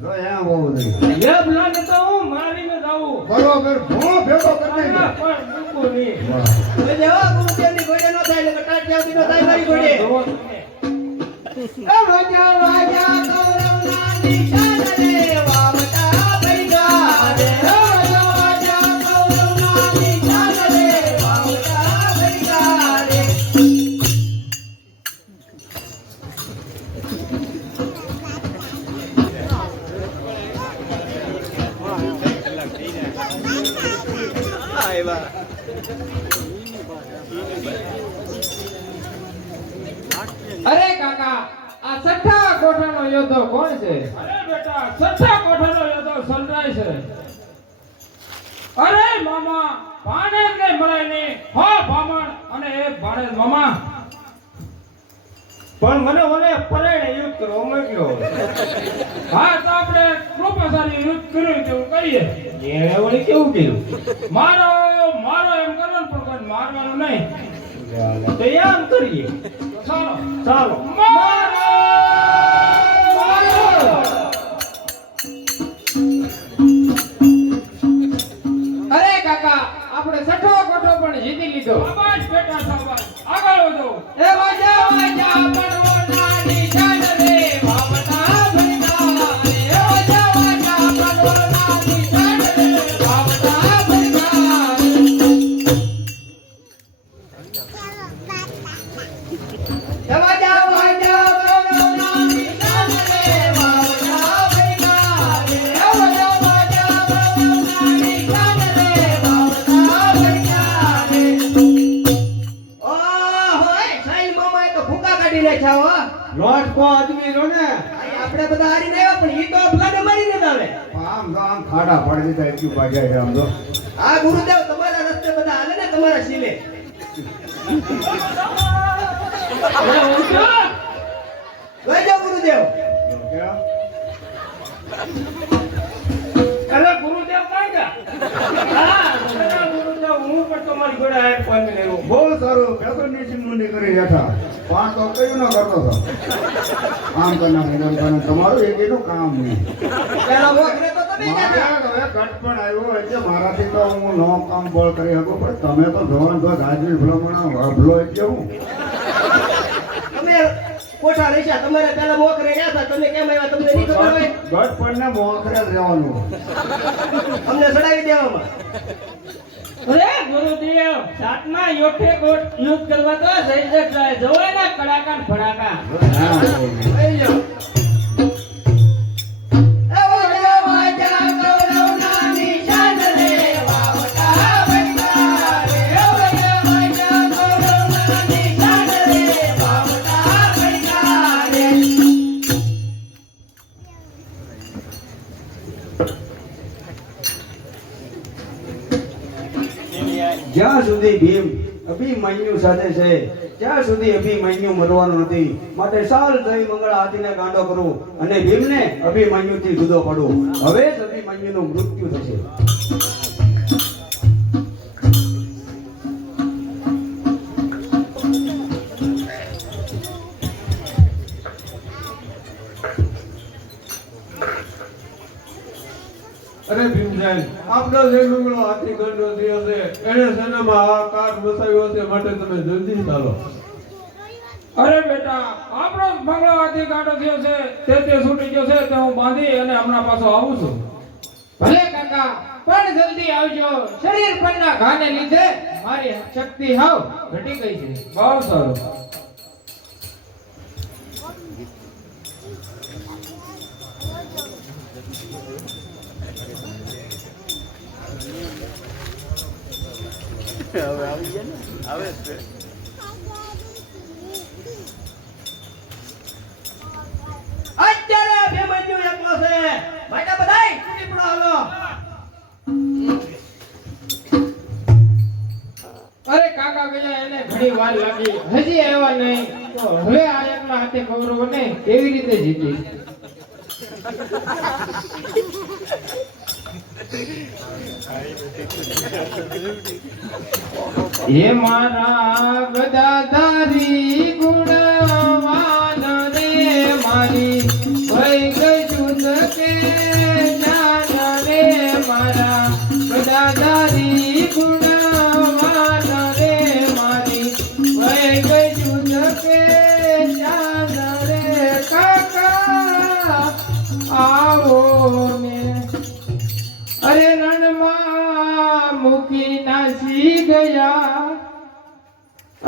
જો એમ બહુ નહીં એ પ્લાન તો હું મારીને જાઉં. બરોબર ભો ભેગો કરી અરે નાખ. પણ મૂકું નહીં. હવે જેવા ગુરુદેવની ઘોડે ન થાય એટલે કટાટ જેવી નો થાય મારી ઘોડે. જુઓ તમે. એ વાજા વાજા કૌરવના નિશાન રે વાવટા ભરકા રે. એ વાજા વાજા કૌરવના નિશાન રે વાવટા ભરકા રે. અરે કાકા આ છઠ્ઠા કોઠાનો યોદ્ધો કોણ છે? અરે બેટા સચ્ચા કોઠાનો યોદ્ધો સનરાય છે. અરે મામા ભાણે ને મરાય ને હો ભામણ અને એક ભાણે મામા. પણ મને ઓલે પરેડ યુદ્ધ કરવા મોકલ્યો. હા તો આપણે કૃપાશાળી યુદ્ધ કર્યું તેવું કહીએ. એણે વળી કેવું કર્યું? મારો મારો એમ કરવાનું પણ કોઈ મારવાનું નહીં. તો એમ કરીએ. ચાલો ચાલો. મારો મારો. અરે કાકા આપણે છઠ્ઠો કોઠો પણ જીતી લીધો. આવાજ બેટા સાવાજ આગળ વધો. એ વાજા વાજા પનોરના નિશાન રે વાવટા ભરકા રે. એ વાજા વાજા પનોરના નિશાન રે વાવટા ભરકા રે. એ વાજા વાજા કૌરવના નિશાન રે વાવટા ભરકા રે. એ વાજા વાજા કૌરવના નિશાન રે વાવટા ભરકા રે. ઓહોય સાઈલ મામાએ તો ભૂકા કાઢી નાખ્યા હો. લોટ કો આદમી રો ને આપણે બધા હારીને આવ્યા પણ ઈ તો અફલાને મારીને જ આવે. આમ ખાડા પાડી દીધા એટલું બાજાય છે આમ તો. આ ગુરુદેવ તમારા રસ્તે બધા હાલે ને તમારા શીલે. લઈ જાઓ ગુરુદેવ. અરે ગુરુદેવ કાંઈ ગયા? હા, અરે ગુરુદેવ, હું પણ તમારી જોડે આવીને પામી લેવો. બહુ સારું ફેશન નું કરી બેઠા પણ તો કયું ન કરતો હતો. આમ કરના તમારું એક એનું કામ નહીં. પેલા વખતે તો તમે મારે કહેતા. હવે ઘટપણ આવ્યો એટલે મારાથી તો હું નો કામ બોલ કરી શકું પણ તમે તો ધોન ધોધ હાજરી ભલામણ અભલો એટલે હું તમે કોઠા રહેશા, તમારે પેલા મોકરે ગયા હતા, તમે કેમ આવ્યા તમને નહીં ખબર હોય? ઘટપણ ને મોખરે જ રહેવાનું. અમને સડાવી દેવામાં. અરે ગુરુદેવ, સાતમા યોઠે કોટ યુદ્ધ કરવા તો જઈ જાય જવાય ના કડાકા ને ફડાકા. લઈ જાઓ. એ વાજા વાજા ગૌરવના નિશાન રે, વાવટા વૈતા રે. એ વાજા વાજા ગૌરવના નિશાન રે, વાવટા વૈતા રે. જ્યાં સુધી ભીમ અભિમન્યુ સાથે છે ત્યાં સુધી અભિમન્યુ મરવાનું નથી. માટે સાલ જય મંગળ હાથીને ગાંડો કરું અને ભીમને અભિમન્યુથી જુદો પડું. હવે જ અભિમન્યુનું મૃત્યુ થશે. અરે ભીમસેન, આપનો જે મંગળો હાથી ગંડો થયો છે એને સેનામાં આ કાટ વસાવ્યો છે, માટે તમે જલ્દી ચાલો. અરે બેટા, આપણો મંગળો હાથી ગાંડો થયો છે તે છૂટી ગયો છે તે હું બાંધી અને હમણાં પાછો આવું છું. ભલે કાકા, પણ જલ્દી આવજો. શરીર પરના ઘાને લીધે મારી શક્તિ હાવ ઘટી ગઈ છે. બહુ સારું. અત્યારે અભિમન્યુ એકલો છે. માટે બધાય છૂટી પડો હાલો. અરે કાકા ગયા એને ઘણી વાર લાગી, હજી આવ્યા નહીં. તો હવે આ એકલા હાથે કૌરવોને કેવી રીતે જીતી? હે મારા ગદાધારી ગુણવાન રે, મારી ભઈ ગયું કે જાન રે. મારા ગદાધારી ગુણવાન રે, મારી ભઈ ગયું કે જાન રે. કાકા આવો ને અરે રણમાં મૂકી નાસી ગયા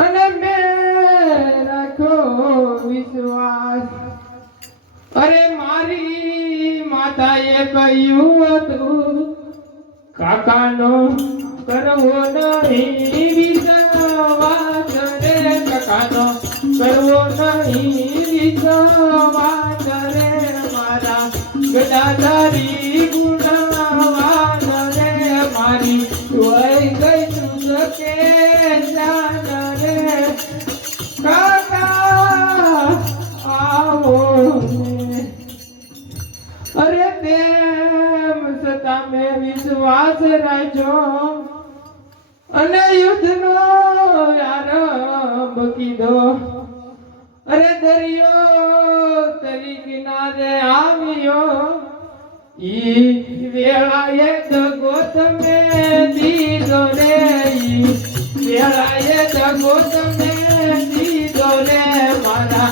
અને મેં રાખ્યો વિશ્વાસ. અરે મારી માતાએ કહ્યું હતું કાકાનો કરવો નહીં વિશ્વાસ રે. કાકાનો કરવો નહીં વિશ્વાસ રે. મારા ગદાધારી ગુણવાન રે, મારી વહી ગઈ તું કે જાન રે. કાકા આવો ને અરે તેમ છતાં મેં વિશ્વાસ રાખ્યો અને યુદ્ધનો આરંભ કીધો. અરે દરિયો તરી કિનારે આવ્યો, ઈ વેળાએ દગો તમે દીધો રે. ઈ વેળાએ દગો તમે દીધો રે. મારા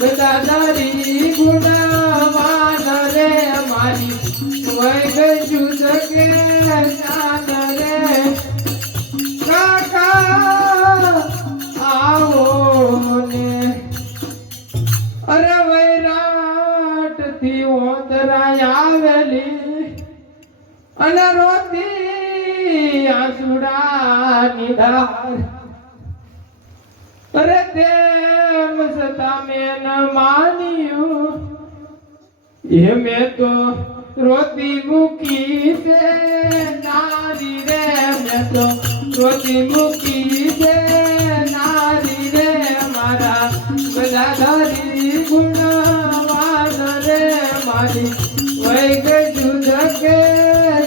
ગદાધારી ગુણવાન રે, મારી વૈ ગયું કે જાન રે. કાકા આવો ને અરે વૈરાટ થી ઓતરાય આવેલી અને રોતી આંસુડા નિધાર. અરે તેમ છતાં મેં ન માન્યું, એ મેં તો રોતી મૂકી છે નારી રે મેં તો રોતી મૂકી છે નારી રે મારા ગદાધારી ગુણવાન રે મારી વૈ ગયું જગે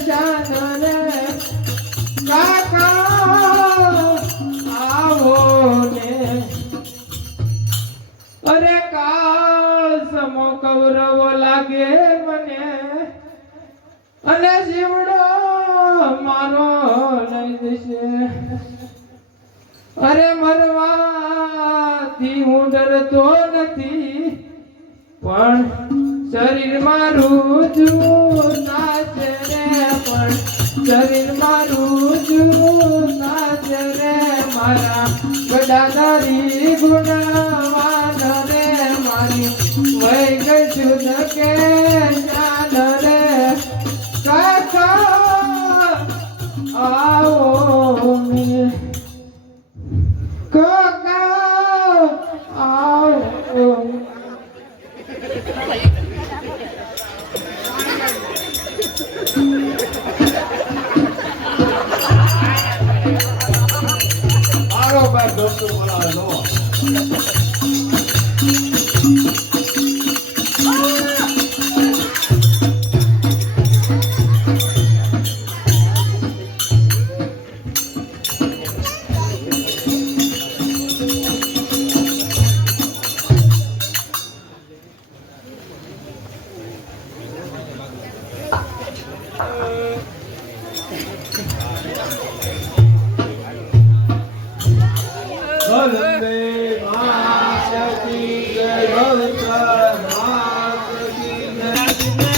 શાન રે કાકા આવો ને અરે કાળ સમો કૌરવો લાગે મને અને જીવડો મારો લઈ જશે અરે મરવાથી હું ડરતો નથી પણ શરીર મારું જૂના છે રે પણ શરીર મારું જૂના છે રે મારા ગદાધારી ગુણવાન રે મારી વૈ ગયું કે જાન રે કાકા આવો ને કાકા આવો બરોબર દોસ્તો બોલાવે લો વંદે માતરમ જય વંદે માતરમ